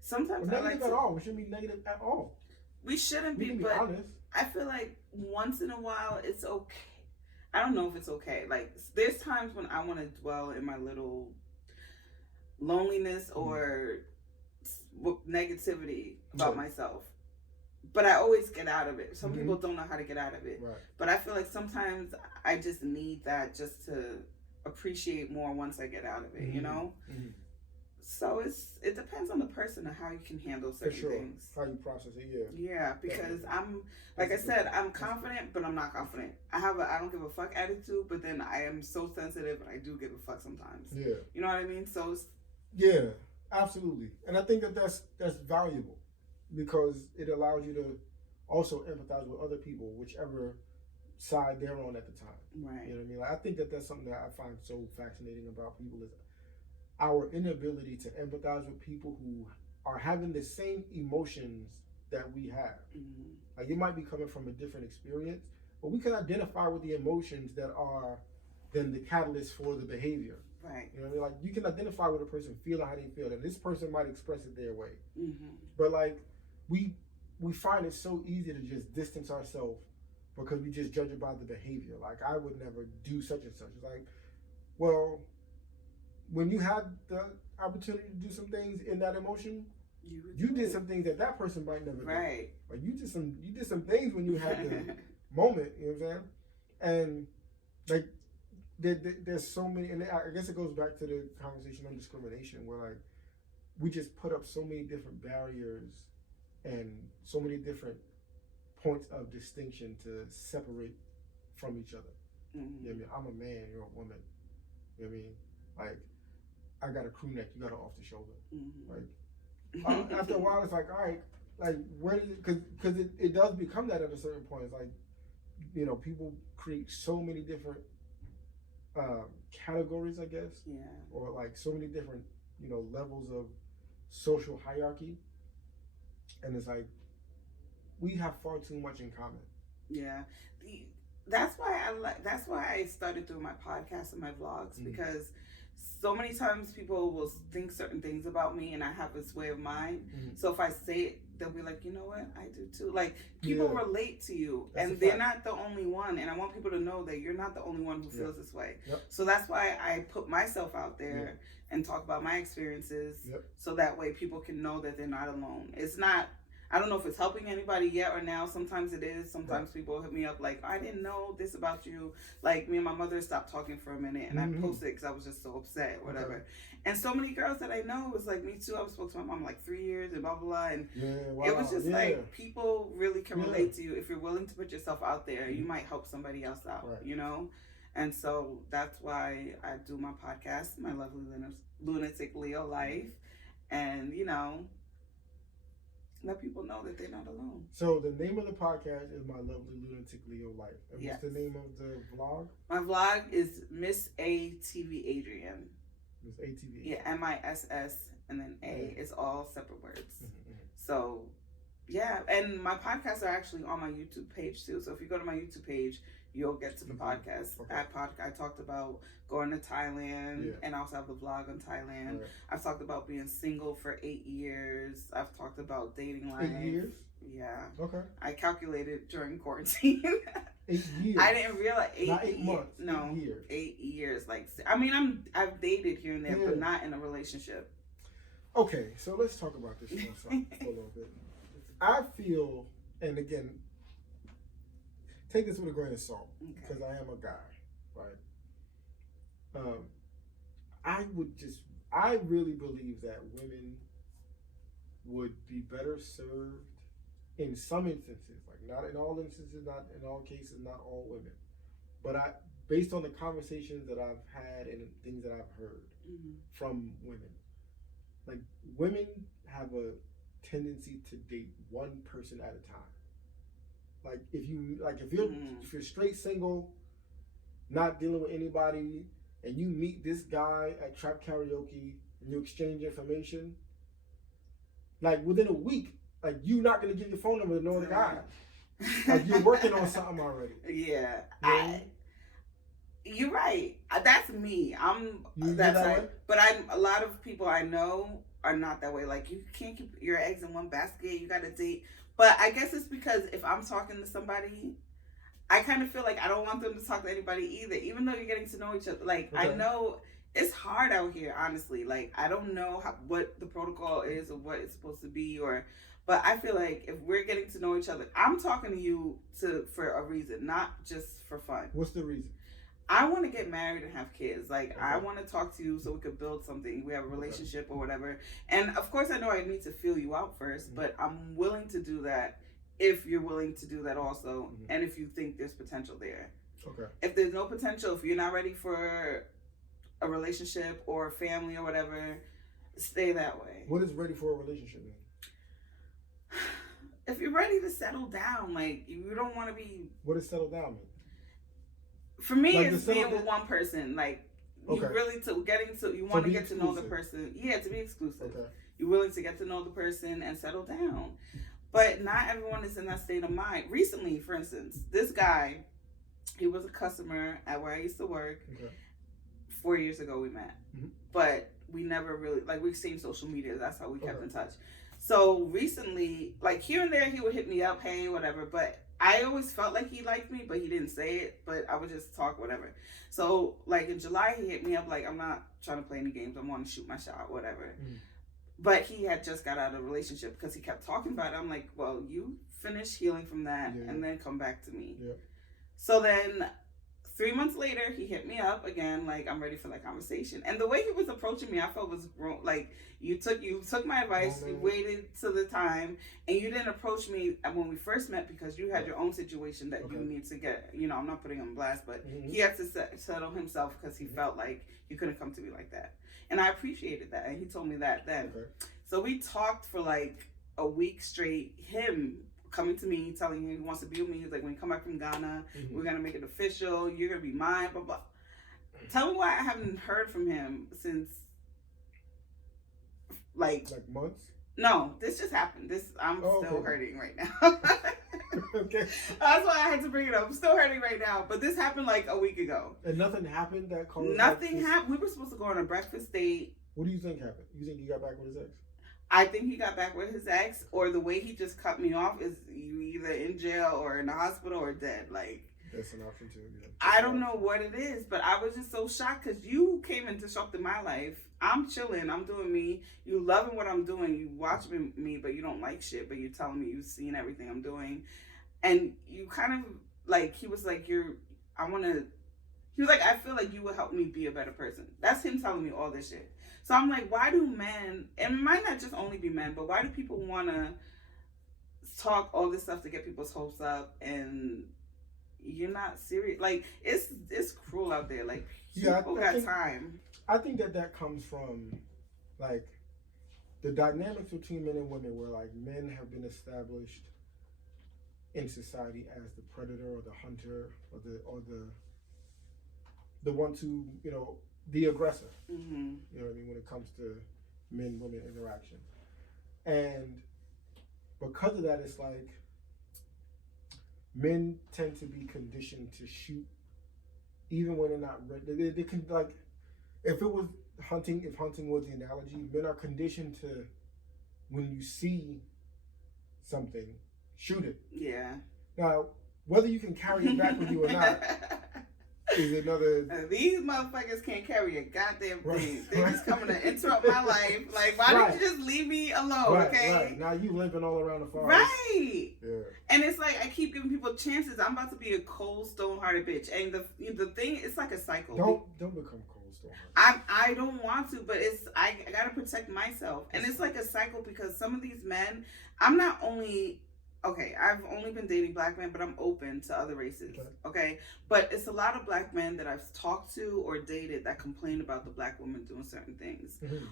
Sometimes negative at all. We shouldn't be negative at all. We shouldn't be, but honest. I feel like once in a while it's okay. I don't know if it's okay. Like there's times when I want to dwell in my little loneliness or negativity about myself. But I always get out of it. Some people don't know how to get out of it. Right. But I feel like sometimes I just need that just to appreciate more once I get out of it, So it depends on the person and how you can handle certain things. How you process it, Yeah, because I'm, like I said, I'm confident, but I'm not confident. I don't give a fuck attitude, but then I am so sensitive and I do give a fuck sometimes. Yeah. You know what I mean? So yeah, absolutely. And I think that's valuable, because it allows you to also empathize with other people, whichever side they're on at the time. Right. You know what I mean? Like, I think that's something that I find so fascinating about people is our inability to empathize with people who are having the same emotions that we have. Like it might be coming from a different experience, but we can identify with the emotions that are then the catalyst for the behavior. Right. You know what I mean? Like you can identify with a person feeling how they feel, and this person might express it their way. But like we find it so easy to just distance ourselves because we just judge about the behavior. Like I would never do such and such. It's like, well, when you had the opportunity to do some things in that emotion, you did some things that person might never do. Right. Like you did some things when you had the moment. You know what I'm saying? And like there's so many, and I guess it goes back to the conversation on discrimination, where like we just put up so many different barriers and so many different points of distinction to separate from each other. You know what I mean? I'm a man, you're a woman. You know what I mean? Like I got a crew neck, you got an off the shoulder. Like after a while, it's like, all right, like where does it? Because it does become that at a certain point. It's like, people create so many different categories, I guess. Yeah. Or like so many different, levels of social hierarchy, and it's like we have far too much in common. Yeah. That's why I started doing my podcast and my vlogs, because so many times people will think certain things about me and I have this way of mind. So if I say it, they'll be like, you know what, I do too. Like people relate to you. That's and they're not the only one. And I want people to know that you're not the only one who feels this way. So that's why I put myself out there and talk about my experiences, so that way people can know that they're not alone. It's not, I don't know if it's helping anybody yet or now. Sometimes it is. Sometimes people hit me up like, I didn't know this about you. Like me and my mother stopped talking for a minute, and I posted because I was just so upset, whatever. And so many girls that I know was like, me too. I spoke to my mom like 3 years and blah, blah, blah. And it was just like, people really can relate to you. If you're willing to put yourself out there, you might help somebody else out, And so that's why I do my podcast, My Lovely Lunatic Leo Life. And, let people know that they're not alone. So the name of the podcast is My Lovely Lunatic Leo Life. And what's the name of the vlog? My vlog is Miss A TV Adrian. It's ATV. Yeah, MISS and then A. It's all separate words. So, yeah, and my podcasts are actually on my YouTube page too. So if you go to my YouTube page, you'll get to the podcast. Okay. I talked about going to Thailand, and I also have the vlog on Thailand. Right. I've talked about being single for 8 years. I've talked about dating life. 8 years? Yeah. Okay. I calculated during quarantine. 8 years. I didn't realize not 8 months. No, 8 years. 8 years. Like, I mean, I've dated here and there, but not in a relationship. Okay, so let's talk about this for a little bit. I feel, and again, take this with a grain of salt, because I am a guy, right? I really believe that women would be better served in some instances, like not in all instances, not in all cases, not all women, but based on the conversations that I've had and things that I've heard from women, like women have a tendency to date one person at a time. Like if you're straight single, not dealing with anybody, and you meet this guy at Trap Karaoke and you exchange information, like within a week, like you're not gonna give your phone number to no other guy. Like you're working on something already. Yeah. You're right. That's me. I'm that type. But a lot of people I know are not that way. Like, you can't keep your eggs in one basket. You got to date. But I guess it's because if I'm talking to somebody, I kind of feel like I don't want them to talk to anybody either. Even though you're getting to know each other. Like, I know it's hard out here, honestly. Like, I don't know what the protocol is or what it's supposed to be. But I feel like if we're getting to know each other, I'm talking to you for a reason, not just for fun. What's the reason? I want to get married and have kids. Like, I want to talk to you so we could build something. We have a relationship or whatever. And of course, I know I need to feel you out first, but I'm willing to do that if you're willing to do that also, and if you think there's potential there. Okay. If there's no potential, if you're not ready for a relationship or a family or whatever, stay that way. What is ready for a relationship mean? If you're ready to settle down, like, you don't want to be... What does settle down mean? For me, like, it's being with one person. Like, you really you want to get to know the person. Yeah, to be exclusive. Okay. You're willing to get to know the person and settle down. But not everyone is in that state of mind. Recently, for instance, this guy, he was a customer at where I used to work. Okay. 4 years ago we met. But we never really, like, we exchanged social media. That's how we kept in touch. So recently, like, here and there, he would hit me up, hey, whatever. But I always felt like he liked me, but he didn't say it. But I would just talk, whatever. So, like, in July, he hit me up, like, I'm not trying to play any games. I want to shoot my shot, whatever. But he had just got out of a relationship because he kept talking about it. I'm like, well, you finish healing from that and then come back to me. Yeah. So then 3 months later, he hit me up again, like, I'm ready for that conversation. And the way he was approaching me, I felt was wrong. Like, you took my advice, you waited till the time, and you didn't approach me when we first met because you had your own situation that you need to get, you know, I'm not putting him on blast, but he had to settle himself because he felt like you couldn't come to me like that. And I appreciated that, and he told me that then. Okay. So we talked for like a week straight, him coming to me, telling me he wants to be with me. He's like, when you come back from Ghana, we're going to make it official. You're going to be mine, blah, blah. Tell me why I haven't heard from him since, like months? No, this just happened. I'm still hurting right now. Okay. That's why I had to bring it up. I'm still hurting right now. But this happened like a week ago. And nothing happened that caused... Nothing happened. We were supposed to go on a breakfast date. What do you think happened? You think he got back with his ex? I think he got back with his ex, or the way he just cut me off is you either in jail or in the hospital or dead. Like, that's an option too. Yeah. I don't know what it is, but I was just so shocked because you came and disrupted my life. I'm chilling. I'm doing me. You loving what I'm doing. You watching me, but you don't like shit. But you're telling me you've seen everything I'm doing, and you kind of like. He was like, He was like, I feel like you would help me be a better person. That's him telling me all this shit. So I'm like, why do men, and it might not just only be men, but why do people want to talk all this stuff to get people's hopes up, and you're not serious? Like, it's cruel out there. Like, people got time. I think that comes from, like, the dynamics between men and women where, like, men have been established in society as the predator or the hunter or the ones who, you know, the aggressor. Mm-hmm. You know what I mean, when it comes to men-women interactions, and because of that, it's like men tend to be conditioned to shoot even when they're not ready. They can, like, if hunting was the analogy, men are conditioned to, when you see something, shoot it. Yeah. Now, whether you can carry it back with you or not is another. These motherfuckers can't carry a goddamn thing. They're just coming to interrupt my life. Like, why don't you just leave me alone, okay? Right. Now you limping all around the forest. Right. Yeah. And it's like I keep giving people chances. I'm about to be a cold, stone-hearted bitch. And the thing, it's like a cycle. Don't become cold, stone-hearted. I don't want to, but I gotta protect myself. And it's like a cycle because some of these men, I'm not only. Okay, I've only been dating black men, but I'm open to other races. Okay? But it's a lot of black men that I've talked to or dated that complain about the black woman doing certain things. Mm-hmm.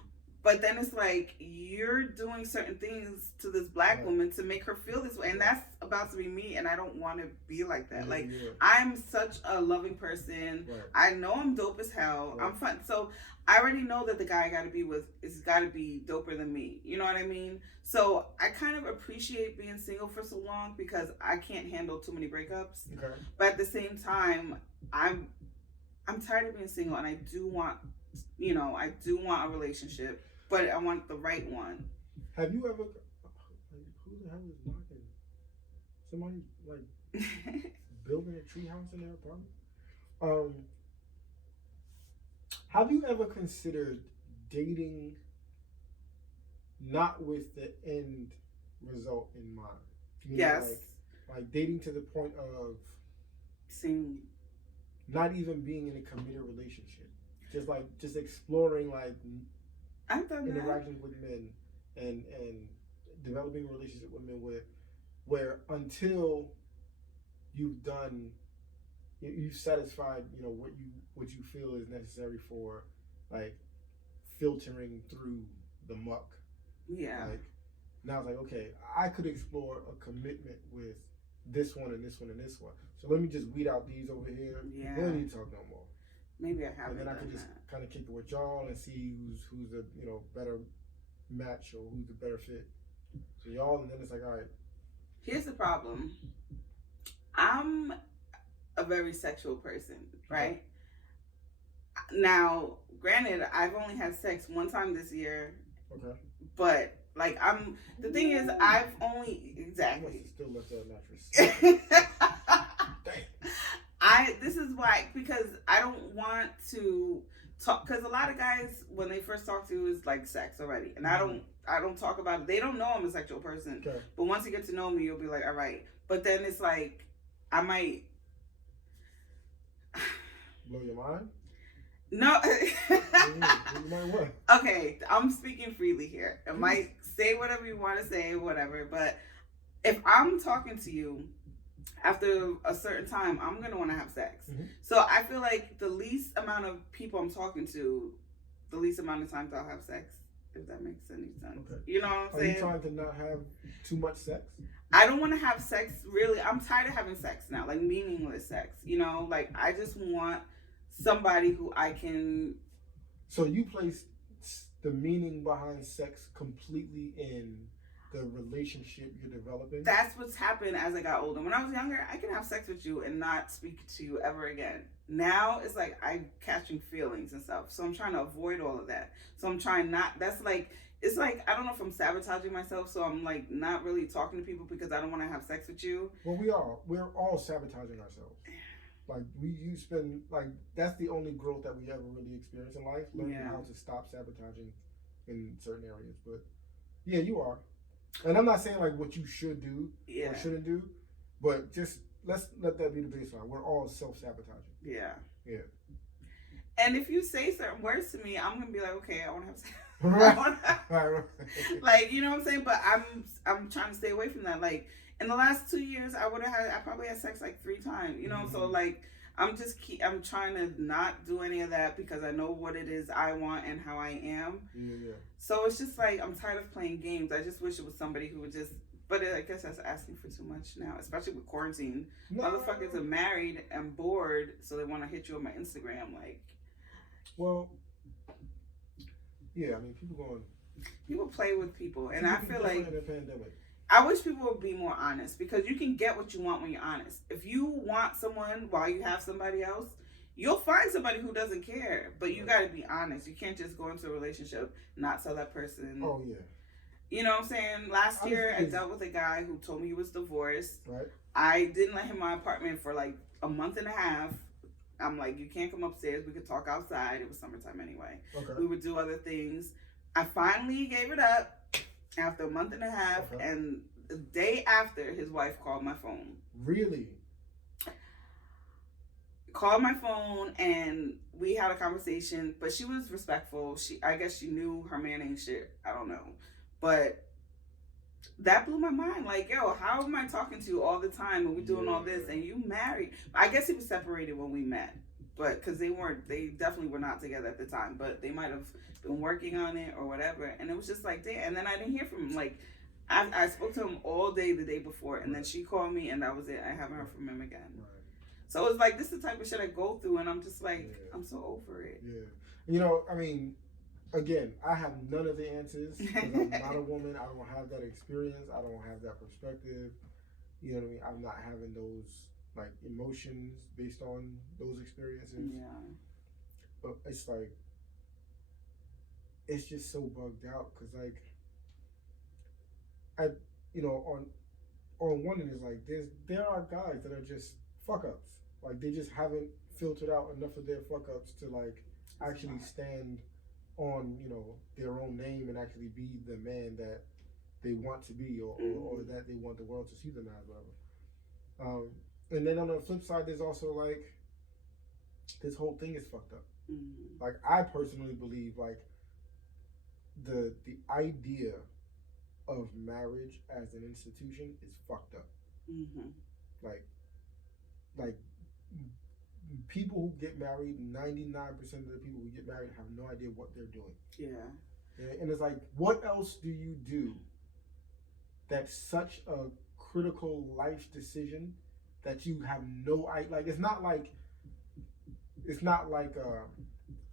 But then it's like, you're doing certain things to this black woman to make her feel this way. And that's about to be me, and I don't want to be like that. Like, I'm such a loving person. I know I'm dope as hell. I'm fun. So I already know that the guy I got to be with is got to be doper than me. You know what I mean? So I kind of appreciate being single for so long because I can't handle too many breakups. Okay. But at the same time, I'm tired of being single, and I do want a relationship. But I want the right one. Have you ever? Who the hell is knocking? Somebody like building a treehouse in their apartment. Have you ever considered dating not with the end result in mind? Yes. Like dating to the point of not even being in a committed relationship. Just exploring like. I've done interactions with men and developing a relationship with men where until you've satisfied what you feel is necessary for like filtering through the muck. Yeah. Like now it's like, okay, I could explore a commitment with this one and this one and this one. So let me just weed out these over here. Yeah. We don't need to talk no more. Maybe I haven't. And then I can just kind of kick it with y'all and see who's a better match or who's the better fit. So y'all, and then it's like, all right. Here's the problem. I'm a very sexual person, right? Okay. Now, granted, I've only had sex one time this year. Okay. But like the thing is, I've only exactly. Still left that mattress. This is why, because I don't want to talk, because a lot of guys, when they first talk to you, is like sex already, and I don't talk about it. They don't know I'm a sexual person, okay. But once you get to know me, you'll be like, all right. But then it's like, I might blow your mind. No. What? Okay, I'm speaking freely here. I might say whatever you want to say, whatever. But if I'm talking to you, after a certain time, I'm going to want to have sex. Mm-hmm. So I feel like the least amount of people I'm talking to, the least amount of times I'll have sex, if that makes any sense. Okay. You know what I'm saying? Are you trying to not have too much sex? I don't want to have sex, really. I'm tired of having sex now, like meaningless sex. Like I just want somebody who I can... So you place the meaning behind sex completely in the relationship you're developing? That's what's happened as I got older. When I was younger, I could have sex with you and not speak to you ever again. Now it's like I'm catching feelings and stuff. So I'm trying to avoid all of that. So I'm trying not, that's like, it's like, I don't know if I'm sabotaging myself. So I'm like not really talking to people because I don't want to have sex with you. Well, we're all sabotaging ourselves. Like you spend, like that's the only growth that we ever really experience in life. Learning how to stop sabotaging in certain areas. But yeah, you are. And I'm not saying like what you should do or shouldn't do, but just let's let that be the baseline. We're all self-sabotaging. Yeah. Yeah. And if you say certain words to me, I'm gonna be like, okay, I want to have sex. Right. Like, you know what I'm saying? But I'm trying to stay away from that. Like in the last 2 years, I probably had sex like 3 times. You know, mm-hmm. So like I'm trying to not do any of that because I know what it is I want and how I am. Yeah. So it's just like I'm tired of playing games. I just wish it was somebody who would just. But I guess that's asking for too much now, especially with quarantine. No. Motherfuckers are married and bored, so they want to hit you on my Instagram. Like, Well, yeah, I mean, people play with people, and I feel like in a pandemic. I wish people would be more honest, because you can get what you want when you're honest. If you want someone while you have somebody else, you'll find somebody who doesn't care. But you got to be honest. You can't just go into a relationship, not tell that person. Oh, yeah. You know what I'm saying? Last year, I dealt with a guy who told me he was divorced. Right. I didn't let him in my apartment for like a month and a half. I'm like, you can't come upstairs. We could talk outside. It was summertime anyway. Okay. We would do other things. I finally gave it up after a month and a half, and the day after, his wife called my phone. Really? Called my phone, and we had a conversation, but she was respectful. I guess she knew her man ain't shit. I don't know. But that blew my mind. Like, yo, how am I talking to you all the time and we doing all this and you married? I guess he was separated when we met, but because they definitely were not together at the time, but they might have been working on it or whatever. And it was just like, damn. And then I didn't hear from him. Like, I spoke to him all day the day before, and then she called me, and that was it. I haven't heard from him again. Right. So it's like, this is the type of shit I go through, and I'm just like, I'm so over it. Yeah. You know, I mean, again, I have none of the answers, because I'm not a woman. I don't have that experience. I don't have that perspective. You know what I mean? I'm not having those, like, emotions based on those experiences. Yeah. But it's like, it's just so bugged out, because, like, you know, on one end is like, there are guys that are just fuck ups. Like, they just haven't filtered out enough of their fuck ups to, like, actually stand on, you know, their own name and actually be the man that they want to be, or that they want the world to see them as, whatever. And then on the flip side, there's also, like, this whole thing is fucked up. Mm-hmm. Like, I personally believe, like, the idea of marriage as an institution is fucked up. Mm-hmm. Like people who get married, 99% of the people who get married have no idea what they're doing. Yeah. And it's like, what else do you do that's such a critical life decision that you have no idea? Like, it's not like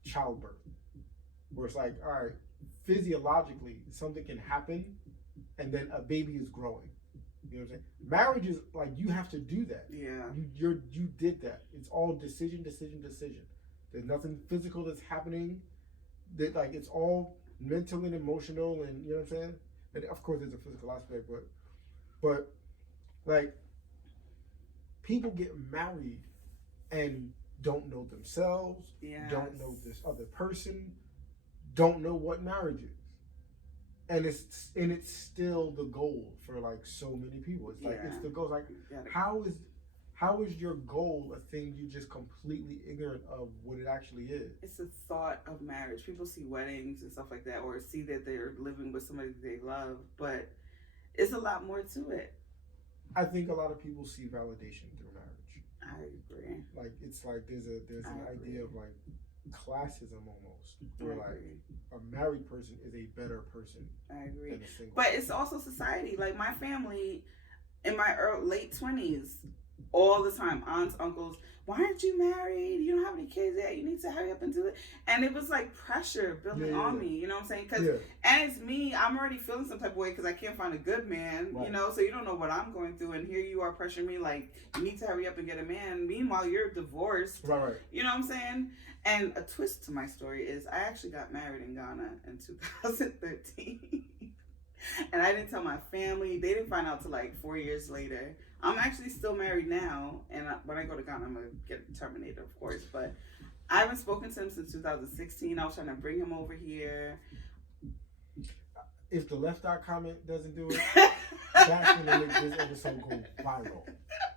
childbirth, where it's like, all right, physiologically something can happen and then a baby is growing. You know what I'm saying? Marriage is like, you have to do that. Yeah. You did that. It's all decision. There's nothing physical that's happening. That, like, it's all mental and emotional, and you know what I'm saying? And of course there's a physical aspect, but like, people get married and don't know themselves, don't know this other person, don't know what marriage is. And it's still the goal for, like, so many people. It's like, it's the goal. Like, how is your goal a thing you just completely ignorant of what it actually is? It's a thought of marriage. People see weddings and stuff like that, or see that they're living with somebody they love, but it's a lot more to it. I think a lot of people see validation through marriage. I agree. Like, it's like there's an idea of, like, classism almost, where like a married person is a better person. I agree. Than a single person. It's also society. Like, my family in my late 20s, all the time, aunts, uncles, why aren't you married? You don't have any kids yet. You need to hurry up and do it. And it was like pressure building on me. You know what I'm saying? And it's me. I'm already feeling some type of way because I can't find a good man. Right. You know, so you don't know what I'm going through. And here you are pressuring me like, you need to hurry up and get a man. Meanwhile, you're divorced. Right. You know what I'm saying? And a twist to my story is I actually got married in Ghana in 2013. And I didn't tell my family. They didn't find out till like 4 years later. I'm actually still married now. And when I go to Ghana, I'm going to get terminated, of course. But I haven't spoken to him since 2016. I was trying to bring him over here. If the left eye comment doesn't do it, that's going to make this episode go viral.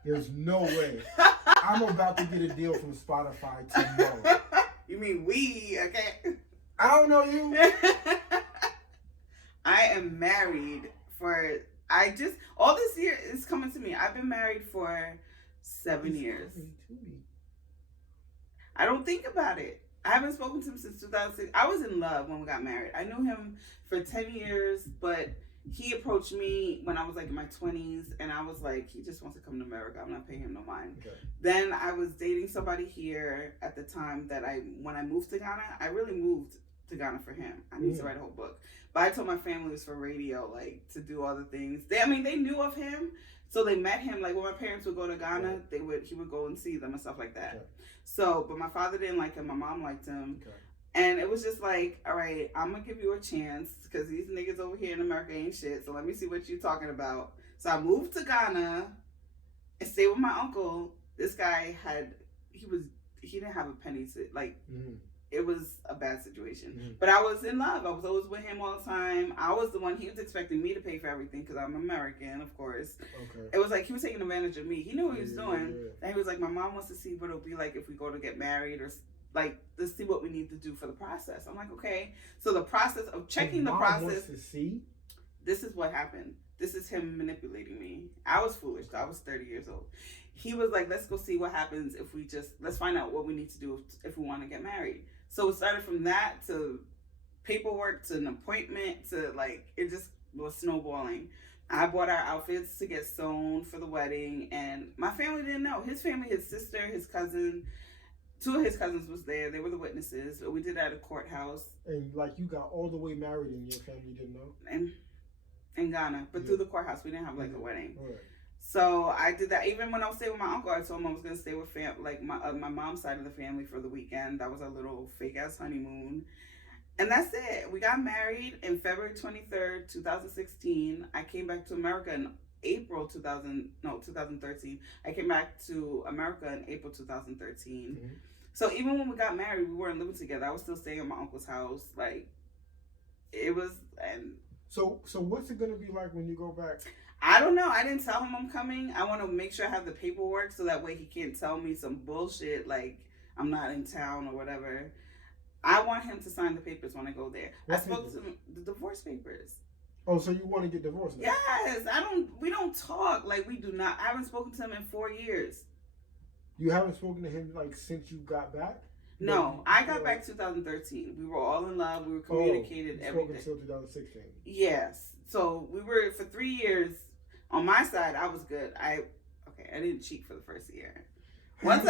There's no way. I'm about to get a deal from Spotify tomorrow. You mean we? Okay. I don't know you. I am married for, all this year is coming to me. I've been married for 7 years. I don't think about it. I haven't spoken to him since 2006. I was in love when we got married. I knew him for 10 years, but He approached me when I was like in my 20s, and I was like, he just wants to come to America. I'm not paying him no mind. Okay. Then I was dating somebody here at the time that when I moved to Ghana, I really moved to Ghana for him. I need to write a whole book. But I told my family it was for radio, like to do all the things. They knew of him. So they met him, like when my parents would go to Ghana, he would go and see them and stuff like that. Okay. So, but my father didn't like him. My mom liked him. Okay. And it was just like, all right, I'm going to give you a chance because these niggas over here in America ain't shit. So let me see what you're talking about. So I moved to Ghana and stayed with my uncle. This guy he didn't have a penny to, like, it was a bad situation. But I was in love. I was always with him all the time. I was the one, he was expecting me to pay for everything because I'm American, of course. Okay. It was like he was taking advantage of me. He knew what he was doing. Yeah. And he was like, my mom wants to see what it'll be like if we go to get married or like, let's see what we need to do for the process. I'm like, okay. So the process of checking the process. Wants to see? This is what happened. This is him manipulating me. I was foolish. I was 30 years old. He was like, let's go see what happens if let's find out what we need to do if we want to get married. So it started from that to paperwork to an appointment to like, it just was snowballing. I bought our outfits to get sewn for the wedding, and my family didn't know. His family, his sister, his cousin, 2 of his cousins was there. They were the witnesses. We did that at a courthouse. And like you got all the way married and your family didn't know? In Ghana, but through the courthouse. We didn't have like a wedding. Right. So I did that. Even when I was staying with my uncle, I told him I was going to stay with my mom's side of the family for the weekend. That was a little fake ass honeymoon. And that's it. We got married in February 23rd, 2016. I came back to America in April 2013. I came back to America in April 2013. Mm-hmm. So even when we got married, we weren't living together. I was still staying at my uncle's house. Like, it was, and... So what's it going to be like when you go back? I don't know. I didn't tell him I'm coming. I want to make sure I have the paperwork so that way he can't tell me some bullshit like I'm not in town or whatever. I want him to sign the papers when I go there. I spoke to him, the divorce papers. Oh, so you want to get divorced now? Yes. We don't talk. Like, we do not. I haven't spoken to him in 4 years. You haven't spoken to him, like, since you got back? No, I got back 2013. We were all in love. We were communicated everything. Until 2016. Yes. So we were, for 3 years, on my side, I was good. I didn't cheat for the first year. Once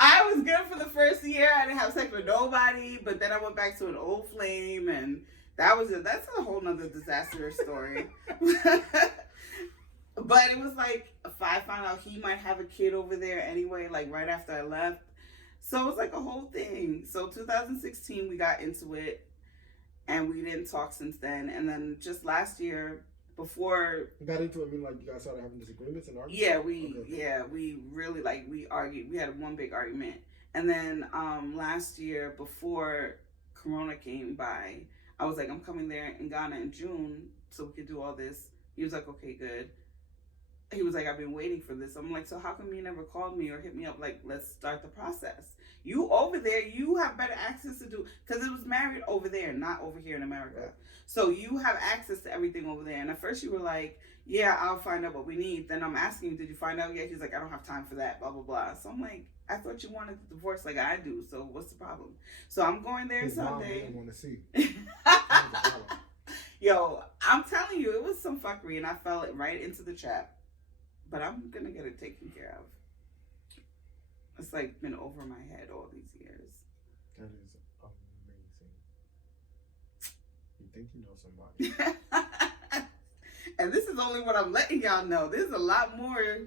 I was good for the first year. I didn't have sex with nobody, but then I went back to an old flame, and that's a whole nother disastrous story. But it was like, if I found out he might have a kid over there anyway, like right after I left. So it was like a whole thing. So 2016, we got into it, and we didn't talk since then. And then just last year, before... You got into it, I mean, like, you guys started having disagreements and arguments? Yeah, we really, like, we argued. We had one big argument. And then last year, before Corona came by, I was like, I'm coming there in Ghana in June so we could do all this. He was like, okay, good. He was like, I've been waiting for this. I'm like, so how come you never called me or hit me up? Like, let's start the process. You over there, you have better access to do, because it was married over there, not over here in America. Right. So you have access to everything over there. And at first you were like, yeah, I'll find out what we need. Then I'm asking you, did you find out yet? He's like, I don't have time for that, blah, blah, blah. So I'm like, I thought you wanted the divorce like I do. So what's the problem? So I'm going there Sunday. I want to see. Yo, I'm telling you, it was some fuckery, and I fell right into the trap. But I'm going to get it taken care of. It's like been over my head all these years. That is amazing. You think you know somebody. And this is only what I'm letting y'all know. There's a lot more.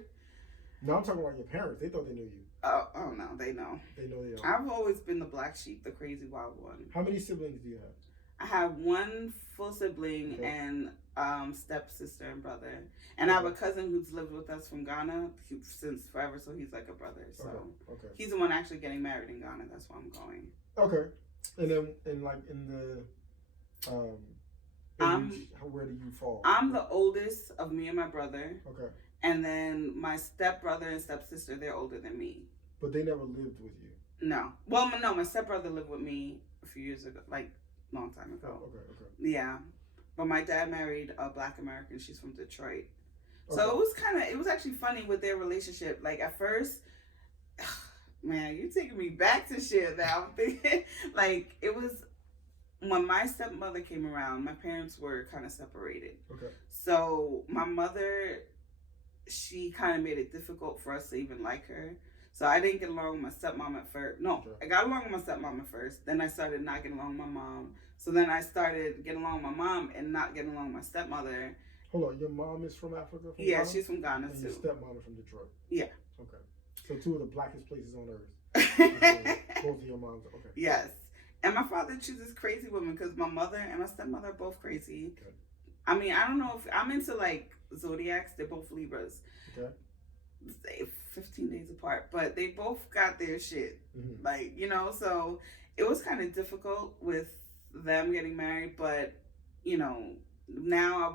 No, I'm talking about your parents. They thought they knew you. Oh no, they know. They know you. I've always been the black sheep, the crazy wild one. How many siblings do you have? I have one full sibling and stepsister and brother. And I have a cousin who's lived with us from Ghana since forever, so he's like a brother. So he's the one actually getting married in Ghana. That's why I'm going. Okay. And then where do you fall? I'm the oldest of me and my brother. Okay. And then my stepbrother and stepsister, they're older than me. But they never lived with you? No. Well, no, my stepbrother lived with me a few years ago, like long time ago. Okay. Yeah. But my dad married a black American. She's from Detroit. Okay. So it was actually funny with their relationship. Like at first, man, you're taking me back to shit that I'm thinking. Like it was when my stepmother came around, my parents were kind of separated. Okay. So my mother, she kind of made it difficult for us to even like her. So I didn't get along with my stepmom at first. No, okay. I got along with my stepmom at first. Then I started not getting along with my mom. So then I started getting along with my mom and not getting along with my stepmother. Hold on, your mom is from Africa? Yeah, Ghana? She's from Ghana and too. Your stepmom is from Detroit? Yeah. Okay. So two of the blackest places on earth. Both of your moms, okay. Yes. And my father chooses crazy women because my mother and my stepmother are both crazy. Okay. I mean, I don't know if I'm into like zodiacs. They're both Libras. Okay. 15 days apart, but they both got their shit. Mm-hmm. Like, you know, so it was kind of difficult with them getting married, but you know, now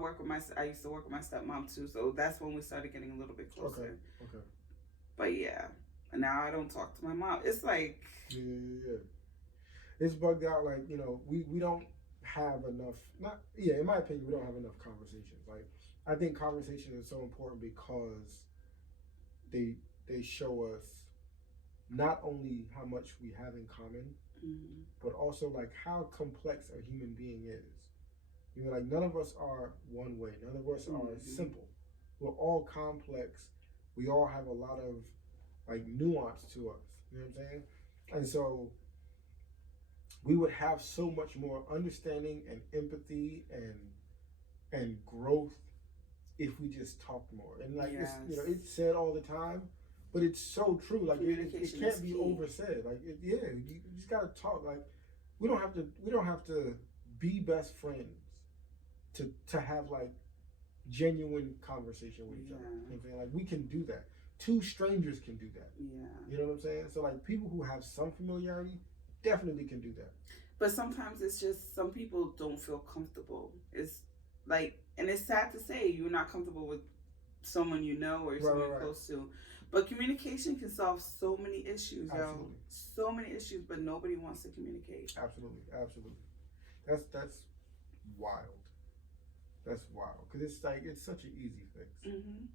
I used to work with my stepmom too, so that's when we started getting a little bit closer. Okay. But yeah, and now I don't talk to my mom. It's like yeah. It's bugged out. Like, you know, we don't have enough. In my opinion, we don't have enough conversations. Like, I think conversation is so important because they show us not only how much we have in common, mm-hmm. but also like how complex a human being is. You know, like none of us are one way. None of us mm-hmm. are simple. We're all complex. We all have a lot of like nuance to us. You know what I'm saying? And so we would have so much more understanding and empathy and growth if we just talked more. And like yes. It's said all the time, but it's so true. Like it can't be oversaid. Like you just gotta talk. Like we don't have to be best friends to have like genuine conversation with each other. You know what I'm saying? Like we can do that. Two strangers can do that. Yeah. You know what I'm saying? So like people who have some familiarity definitely can do that. But sometimes it's just some people don't feel comfortable. It's like, and it's sad to say you're not comfortable with someone you know or someone you're close to. But communication can solve so many issues, Absolutely. So many issues, but nobody wants to communicate. Absolutely. That's wild. That's wild because it's like it's such an easy fix. Mm-hmm.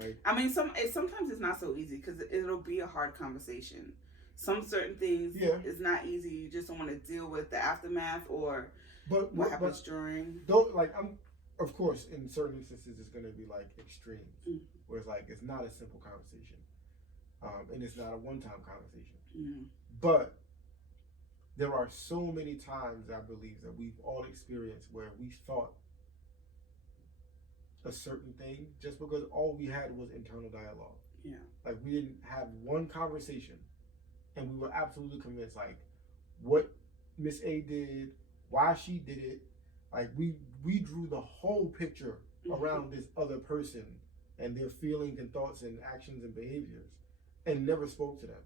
Like I mean, sometimes it's not so easy because it'll be a hard conversation. Some certain things is not easy. You just don't want to deal with the aftermath or what happens during. Don't like of course, in certain instances, it's going to be like extremes, mm-hmm. where it's like it's not a simple conversation, and it's not a one-time conversation. Mm-hmm. But there are so many times I believe that we've all experienced where we thought a certain thing just because all we had was internal dialogue. Yeah, like we didn't have one conversation, and we were absolutely convinced like what Miss A did, why she did it. Like we drew the whole picture mm-hmm. around this other person and their feelings and thoughts and actions and behaviors, and never spoke to them.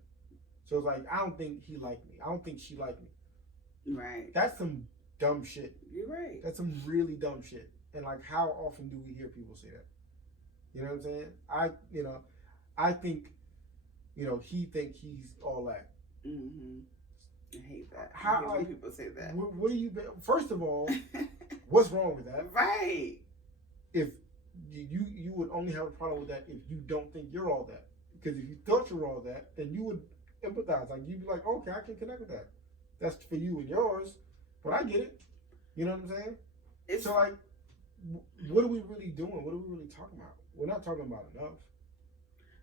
So it's like I don't think he liked me. I don't think she liked me. Right. That's some dumb shit. You're right. That's some really dumb shit. And like, how often do we hear people say that? You know what I'm saying? I think, he think he's all that. Mm-hmm. I hate that. How I hate when people say that. What do you? First of all, what's wrong with that? Right. If you would only have a problem with that if you don't think you're all that. Because if you thought you were all that, then you would empathize. Like you'd be like, okay, I can connect with that. That's for you and yours, but I get it. You know what I'm saying? So like, what are we really doing? What are we really talking about? We're not talking about enough.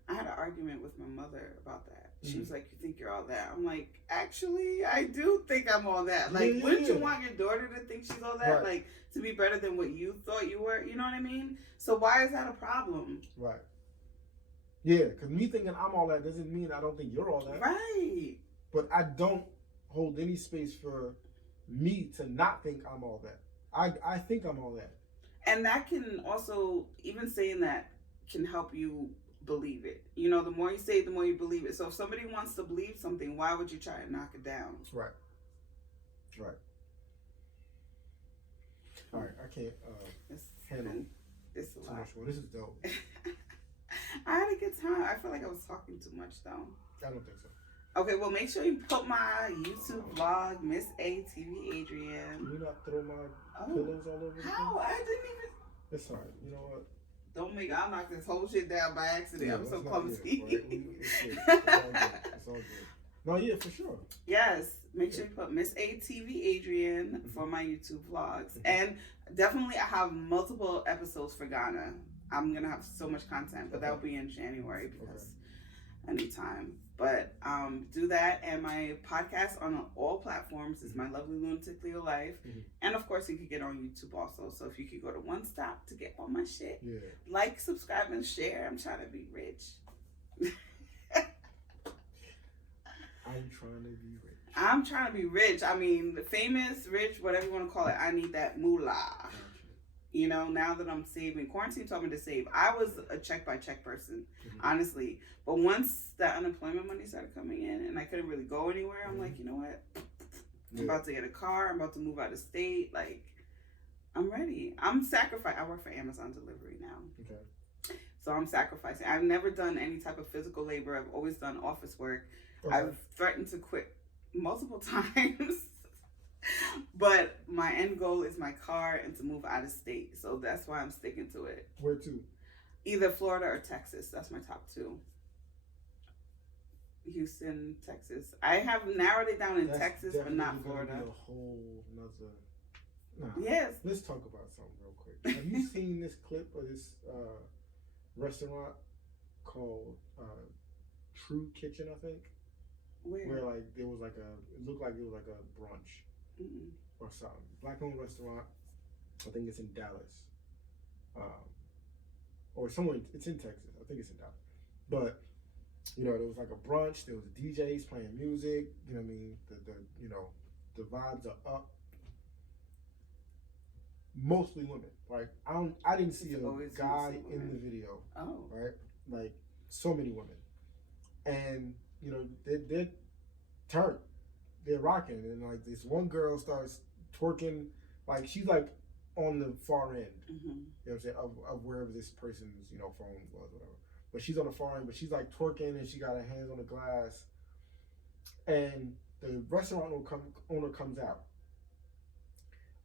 I had an argument with my mother about that. She was like, you think you're all that? I'm like, actually, I do think I'm all that. Like, wouldn't you want your daughter to think she's all that? Right. Like, to be better than what you thought you were? You know what I mean? So why is that a problem? Right. Yeah, because me thinking I'm all that doesn't mean I don't think you're all that. Right. But I don't hold any space for me to not think I'm all that. I think I'm all that. And that can also, even saying that can help you believe it. You know, the more you say it, the more you believe it. So if somebody wants to believe something, why would you try to knock it down? Right. All right, I can't handle this a lot. This is dope. I had a good time. I feel like I was talking too much though. I don't think so. Okay, well, make sure you put my YouTube vlog, Miss A TV Adrian. Can you not throw my pillows all over the place? How? I didn't even. It's alright. You know what? I'll knock this whole shit down by accident. I'm so clumsy. It's all good. No, yeah, for sure. Yes. Make sure you put Miss ATV Adrian for my YouTube vlogs. And definitely I have multiple episodes for Ghana. I'm going to have so much content, but that'll be in January because anytime. But do that. And my podcast on all platforms is My Lovely Lunatic Leo Life. And of course, you could get on YouTube also. So if you could go to One Stop to get all my shit, like, subscribe, and share. I'm trying to be rich. I'm trying to be rich. I'm trying to be rich. I mean, famous, rich, whatever you want to call it. I need that moolah. You know, now that I'm saving, quarantine taught me to save. I was a check by check person, honestly. But once that unemployment money started coming in and I couldn't really go anywhere, I'm like, you know what? I'm about to get a car. I'm about to move out of state. Like, I'm ready. I'm sacrificing. I work for Amazon delivery now. Okay. So I'm sacrificing. I've never done any type of physical labor. I've always done office work. Okay. I've threatened to quit multiple times. But my end goal is my car and to move out of state. So that's why I'm sticking to it. Where to? Either Florida or Texas. That's my top two. Houston, Texas. I have narrowed it down in Texas, but not Florida. A whole nother... Yes. Let's talk about something real quick. Have you seen this clip of this restaurant called True Kitchen, I think? Where like there was like it looked like it was like a brunch. Or something. Black-owned restaurant. I think it's in Dallas. Or somewhere. It's in Texas. I think it's in Dallas. But you know, there was like a brunch. There was DJs playing music. You know what I mean? The vibes are up. Mostly women. Like I didn't see a guy in the video. Oh. Right? Like so many women, and you know they're turned. They're rocking, and like this one girl starts twerking, like she's like on the far end, you know what I'm saying, of wherever this person's phone was, whatever. But she's on the far end, but she's like twerking, and she got her hands on the glass, and the restaurant owner comes out.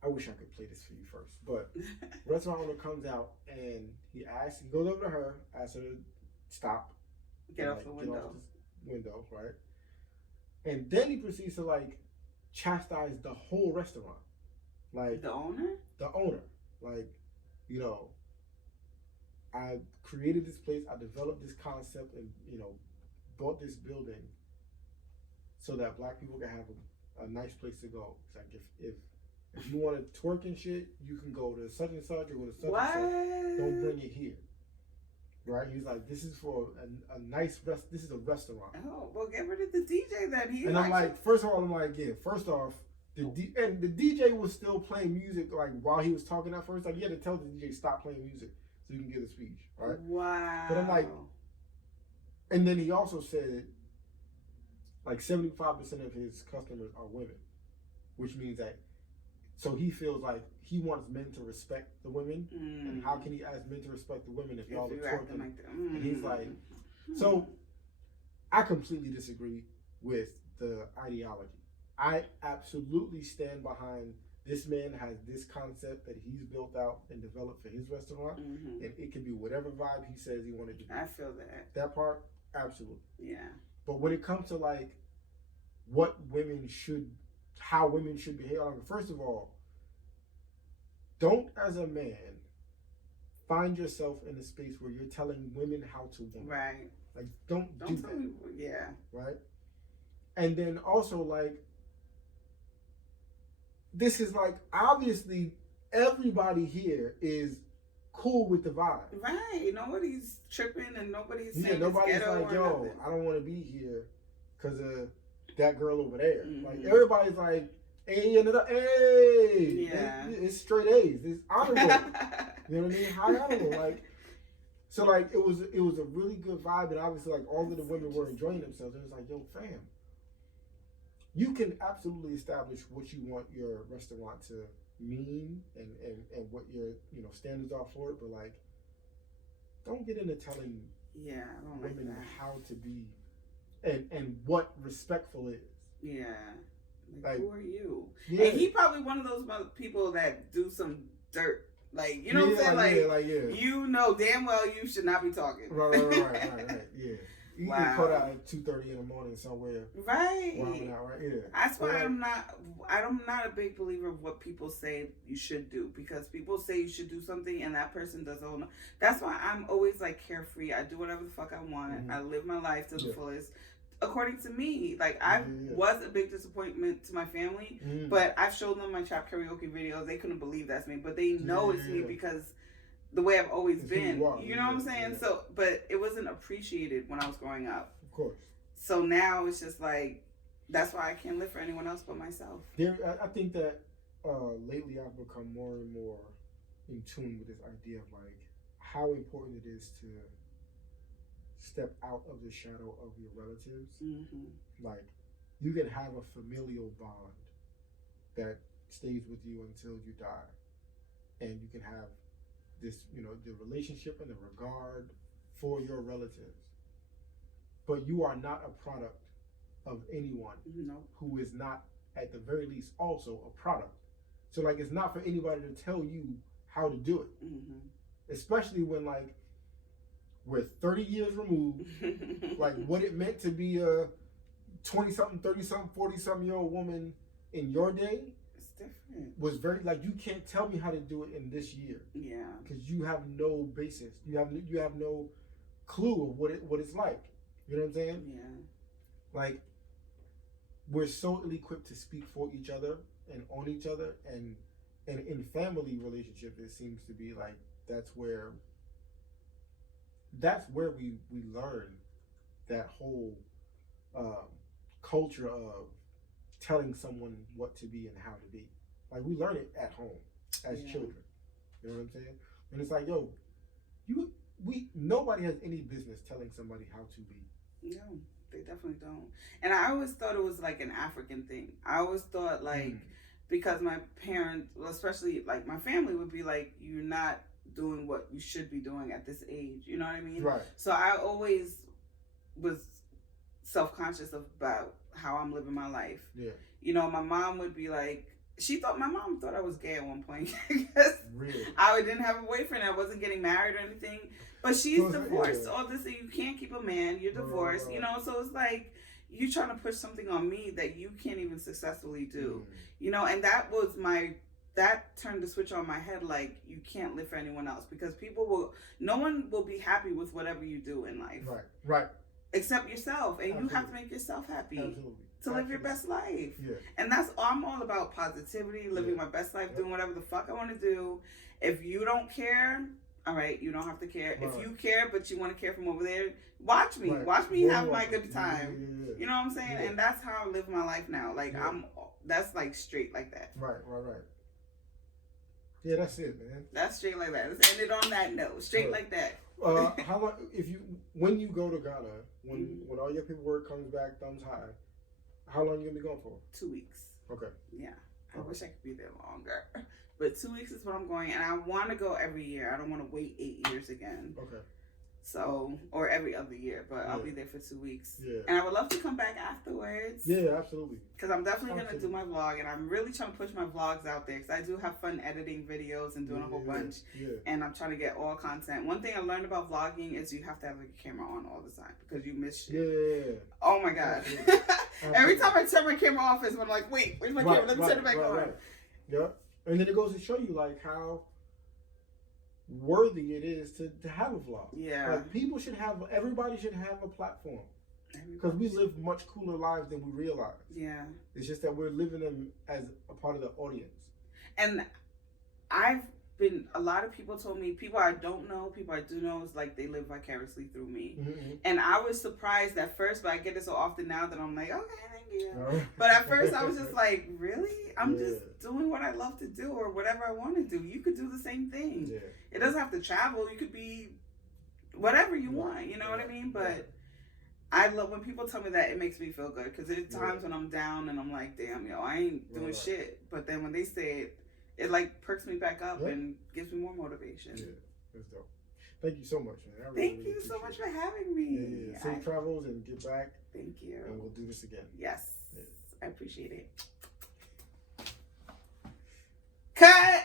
I wish I could play this for you first, but the restaurant owner comes out, and he goes over to her, asks her to stop, get off the window, right? And then he proceeds to like chastise the whole restaurant. Like the owner? The owner. Like, I created this place, I developed this concept and, bought this building so that black people can have a nice place to go. It's like if you want to twerk and shit, you can go to such and such or go to such and such. Don't bring it here. Right, he's like, this is for a nice this is a restaurant. Oh, well, get rid of the DJ then. I'm like, first of all, first off, the DJ was still playing music like while he was talking at first. Like, you had to tell the DJ stop playing music so you can get a speech, right? Wow. But I'm like, and then he also said like 75% of his customers are women, which means that. So he feels like he wants men to respect the women, and how can he ask men to respect the women if y'all are twerking? Like and he's like, so I completely disagree with the ideology. I absolutely stand behind this man has this concept that he's built out and developed for his restaurant, and it can be whatever vibe he says he wanted to do. I feel that. That part, absolutely. Yeah. But when it comes to like how women should behave. First of all, don't as a man find yourself in a space where you're telling women how to woman. Right. Like don't do that. Yeah. Right. And then also like this is like obviously everybody here is cool with the vibe. Right. Nobody's tripping and nobody's saying nobody's like, yo, nothing. I don't want to be here because of that girl over there. Like everybody's like, hey, it's straight A's. It's honorable. You know what I mean? High honorable. Like, so like it was a really good vibe, and obviously like all of the women were enjoying themselves. It was like, yo, fam, you can absolutely establish what you want your restaurant to mean and what your standards are for it, but like, don't get into telling women how to be. And what respectful is. Yeah. Like, who are you? Yeah. And he probably one of those people that do some dirt. Like, you know what I'm saying? You know damn well you should not be talking. Right. Yeah. You get caught out at 2:30 in the morning somewhere. Right. Wilding out, right? Yeah. That's why I'm not a big believer of what people say you should do, because people say you should do something and that person doesn't know. That's why I'm always like carefree. I do whatever the fuck I want. Mm-hmm. I live my life to the fullest. According to me, like I was a big disappointment to my family, but I've showed them my trap karaoke videos. They couldn't believe that's me, but they know it's me because the way I've always been. You know what I'm saying? Yeah. So, but it wasn't appreciated when I was growing up. Of course. So now it's just like, that's why I can't live for anyone else but myself. I think that lately I've become more and more in tune with this idea of like how important it is to step out of the shadow of your relatives. Mm-hmm. Like, you can have a familial bond that stays with you until you die, and you can have this, you know, the relationship and the regard for your relatives, but you are not a product of anyone who is not at the very least also a product. So like, it's not for anybody to tell you how to do it, especially when like we're 30 years removed. Like, what it meant to be a 20-something, 30-something, 40-something-year-old woman in your day, it's different. Was very like, you can't tell me how to do it in this year. Yeah. Because you have no basis. You have no clue of what it's like. You know what I'm saying? Yeah. Like, we're so ill-equipped to speak for each other and on each other, and in family relationships, it seems to be like that's where we learn that whole culture of telling someone what to be and how to be. Like, we learn it at home as children. You know what I'm saying? And it's like, yo, nobody has any business telling somebody how to be. No, they definitely don't. And I always thought it was like an African thing. I always thought like, because my parents, well, especially like my family, would be like, you're not doing what you should be doing at this age. You know what I mean? Right. So I always was self-conscious about how I'm living my life. Yeah. You know, my mom would be like, my mom thought I was gay at one point because I didn't have a boyfriend. I wasn't getting married or anything. But she's divorced. Yeah. All this, you can't keep a man. You're divorced. You know, so it's like, you trying to push something on me that you can't even successfully do. You know, and that turned the switch on my head. Like, you can't live for anyone else, because no one will be happy with whatever you do in life. Right. Except yourself. And you have to make yourself happy. Absolutely. To live your best life. Yeah. And I'm all about positivity, living my best life, doing whatever the fuck I want to do. If you don't care, all right, you don't have to care. Right. If you care, but you want to care from over there, watch me. Right. Watch me have my good time. Yeah. You know what I'm saying? Yeah. And that's how I live my life now. Like, that's like straight like that. Right. Yeah, that's it, man. That's straight like that. Let's end it on that note. Straight like that. How long, when you go to Ghana, when all your paperwork comes back, thumbs high, how long you gonna be going for? 2 weeks. Okay. Yeah. I wish I could be there longer. But 2 weeks is what I'm going, and I want to go every year. I don't want to wait 8 years again. Okay. So, or every other year, but I'll be there for 2 weeks. Yeah. And I would love to come back afterwards. Yeah, absolutely. Because I'm definitely going to do my vlog, and I'm really trying to push my vlogs out there, because I do have fun editing videos and doing a whole bunch. Yeah. And I'm trying to get all content. One thing I learned about vlogging is you have to have a camera on all the time, because you miss shit. Yeah. Oh my God. Every time I turn my camera off is when I'm like, wait, where's my camera? Let me turn it back on. Right. Yeah. And then it goes to show you like how worthy it is to have a vlog. Yeah. Like, everybody should have a platform. Because we live much cooler lives than we realize. Yeah. It's just that we're living them as a part of the audience. And a lot of people told me, people I don't know, people I do know, is like they live vicariously through me. Mm-hmm. And I was surprised at first, but I get it so often now that I'm like, okay, thank you. Oh. But at first I was just like, really? I'm just doing what I love to do, or whatever I want to do. You could do the same thing. Yeah. It doesn't have to travel. You could be whatever you want. You know what I mean? But I love when people tell me that. It makes me feel good, because there's times when I'm down and I'm like, damn, yo, I ain't doing shit. But then when they say it, it like perks me back up and gives me more motivation. Yeah, that's dope. Thank you so much, man. Thank you so much for having me. Yeah. Safe travels and get back. Thank you. And we'll do this again. Yes. Yeah. I appreciate it. Cut!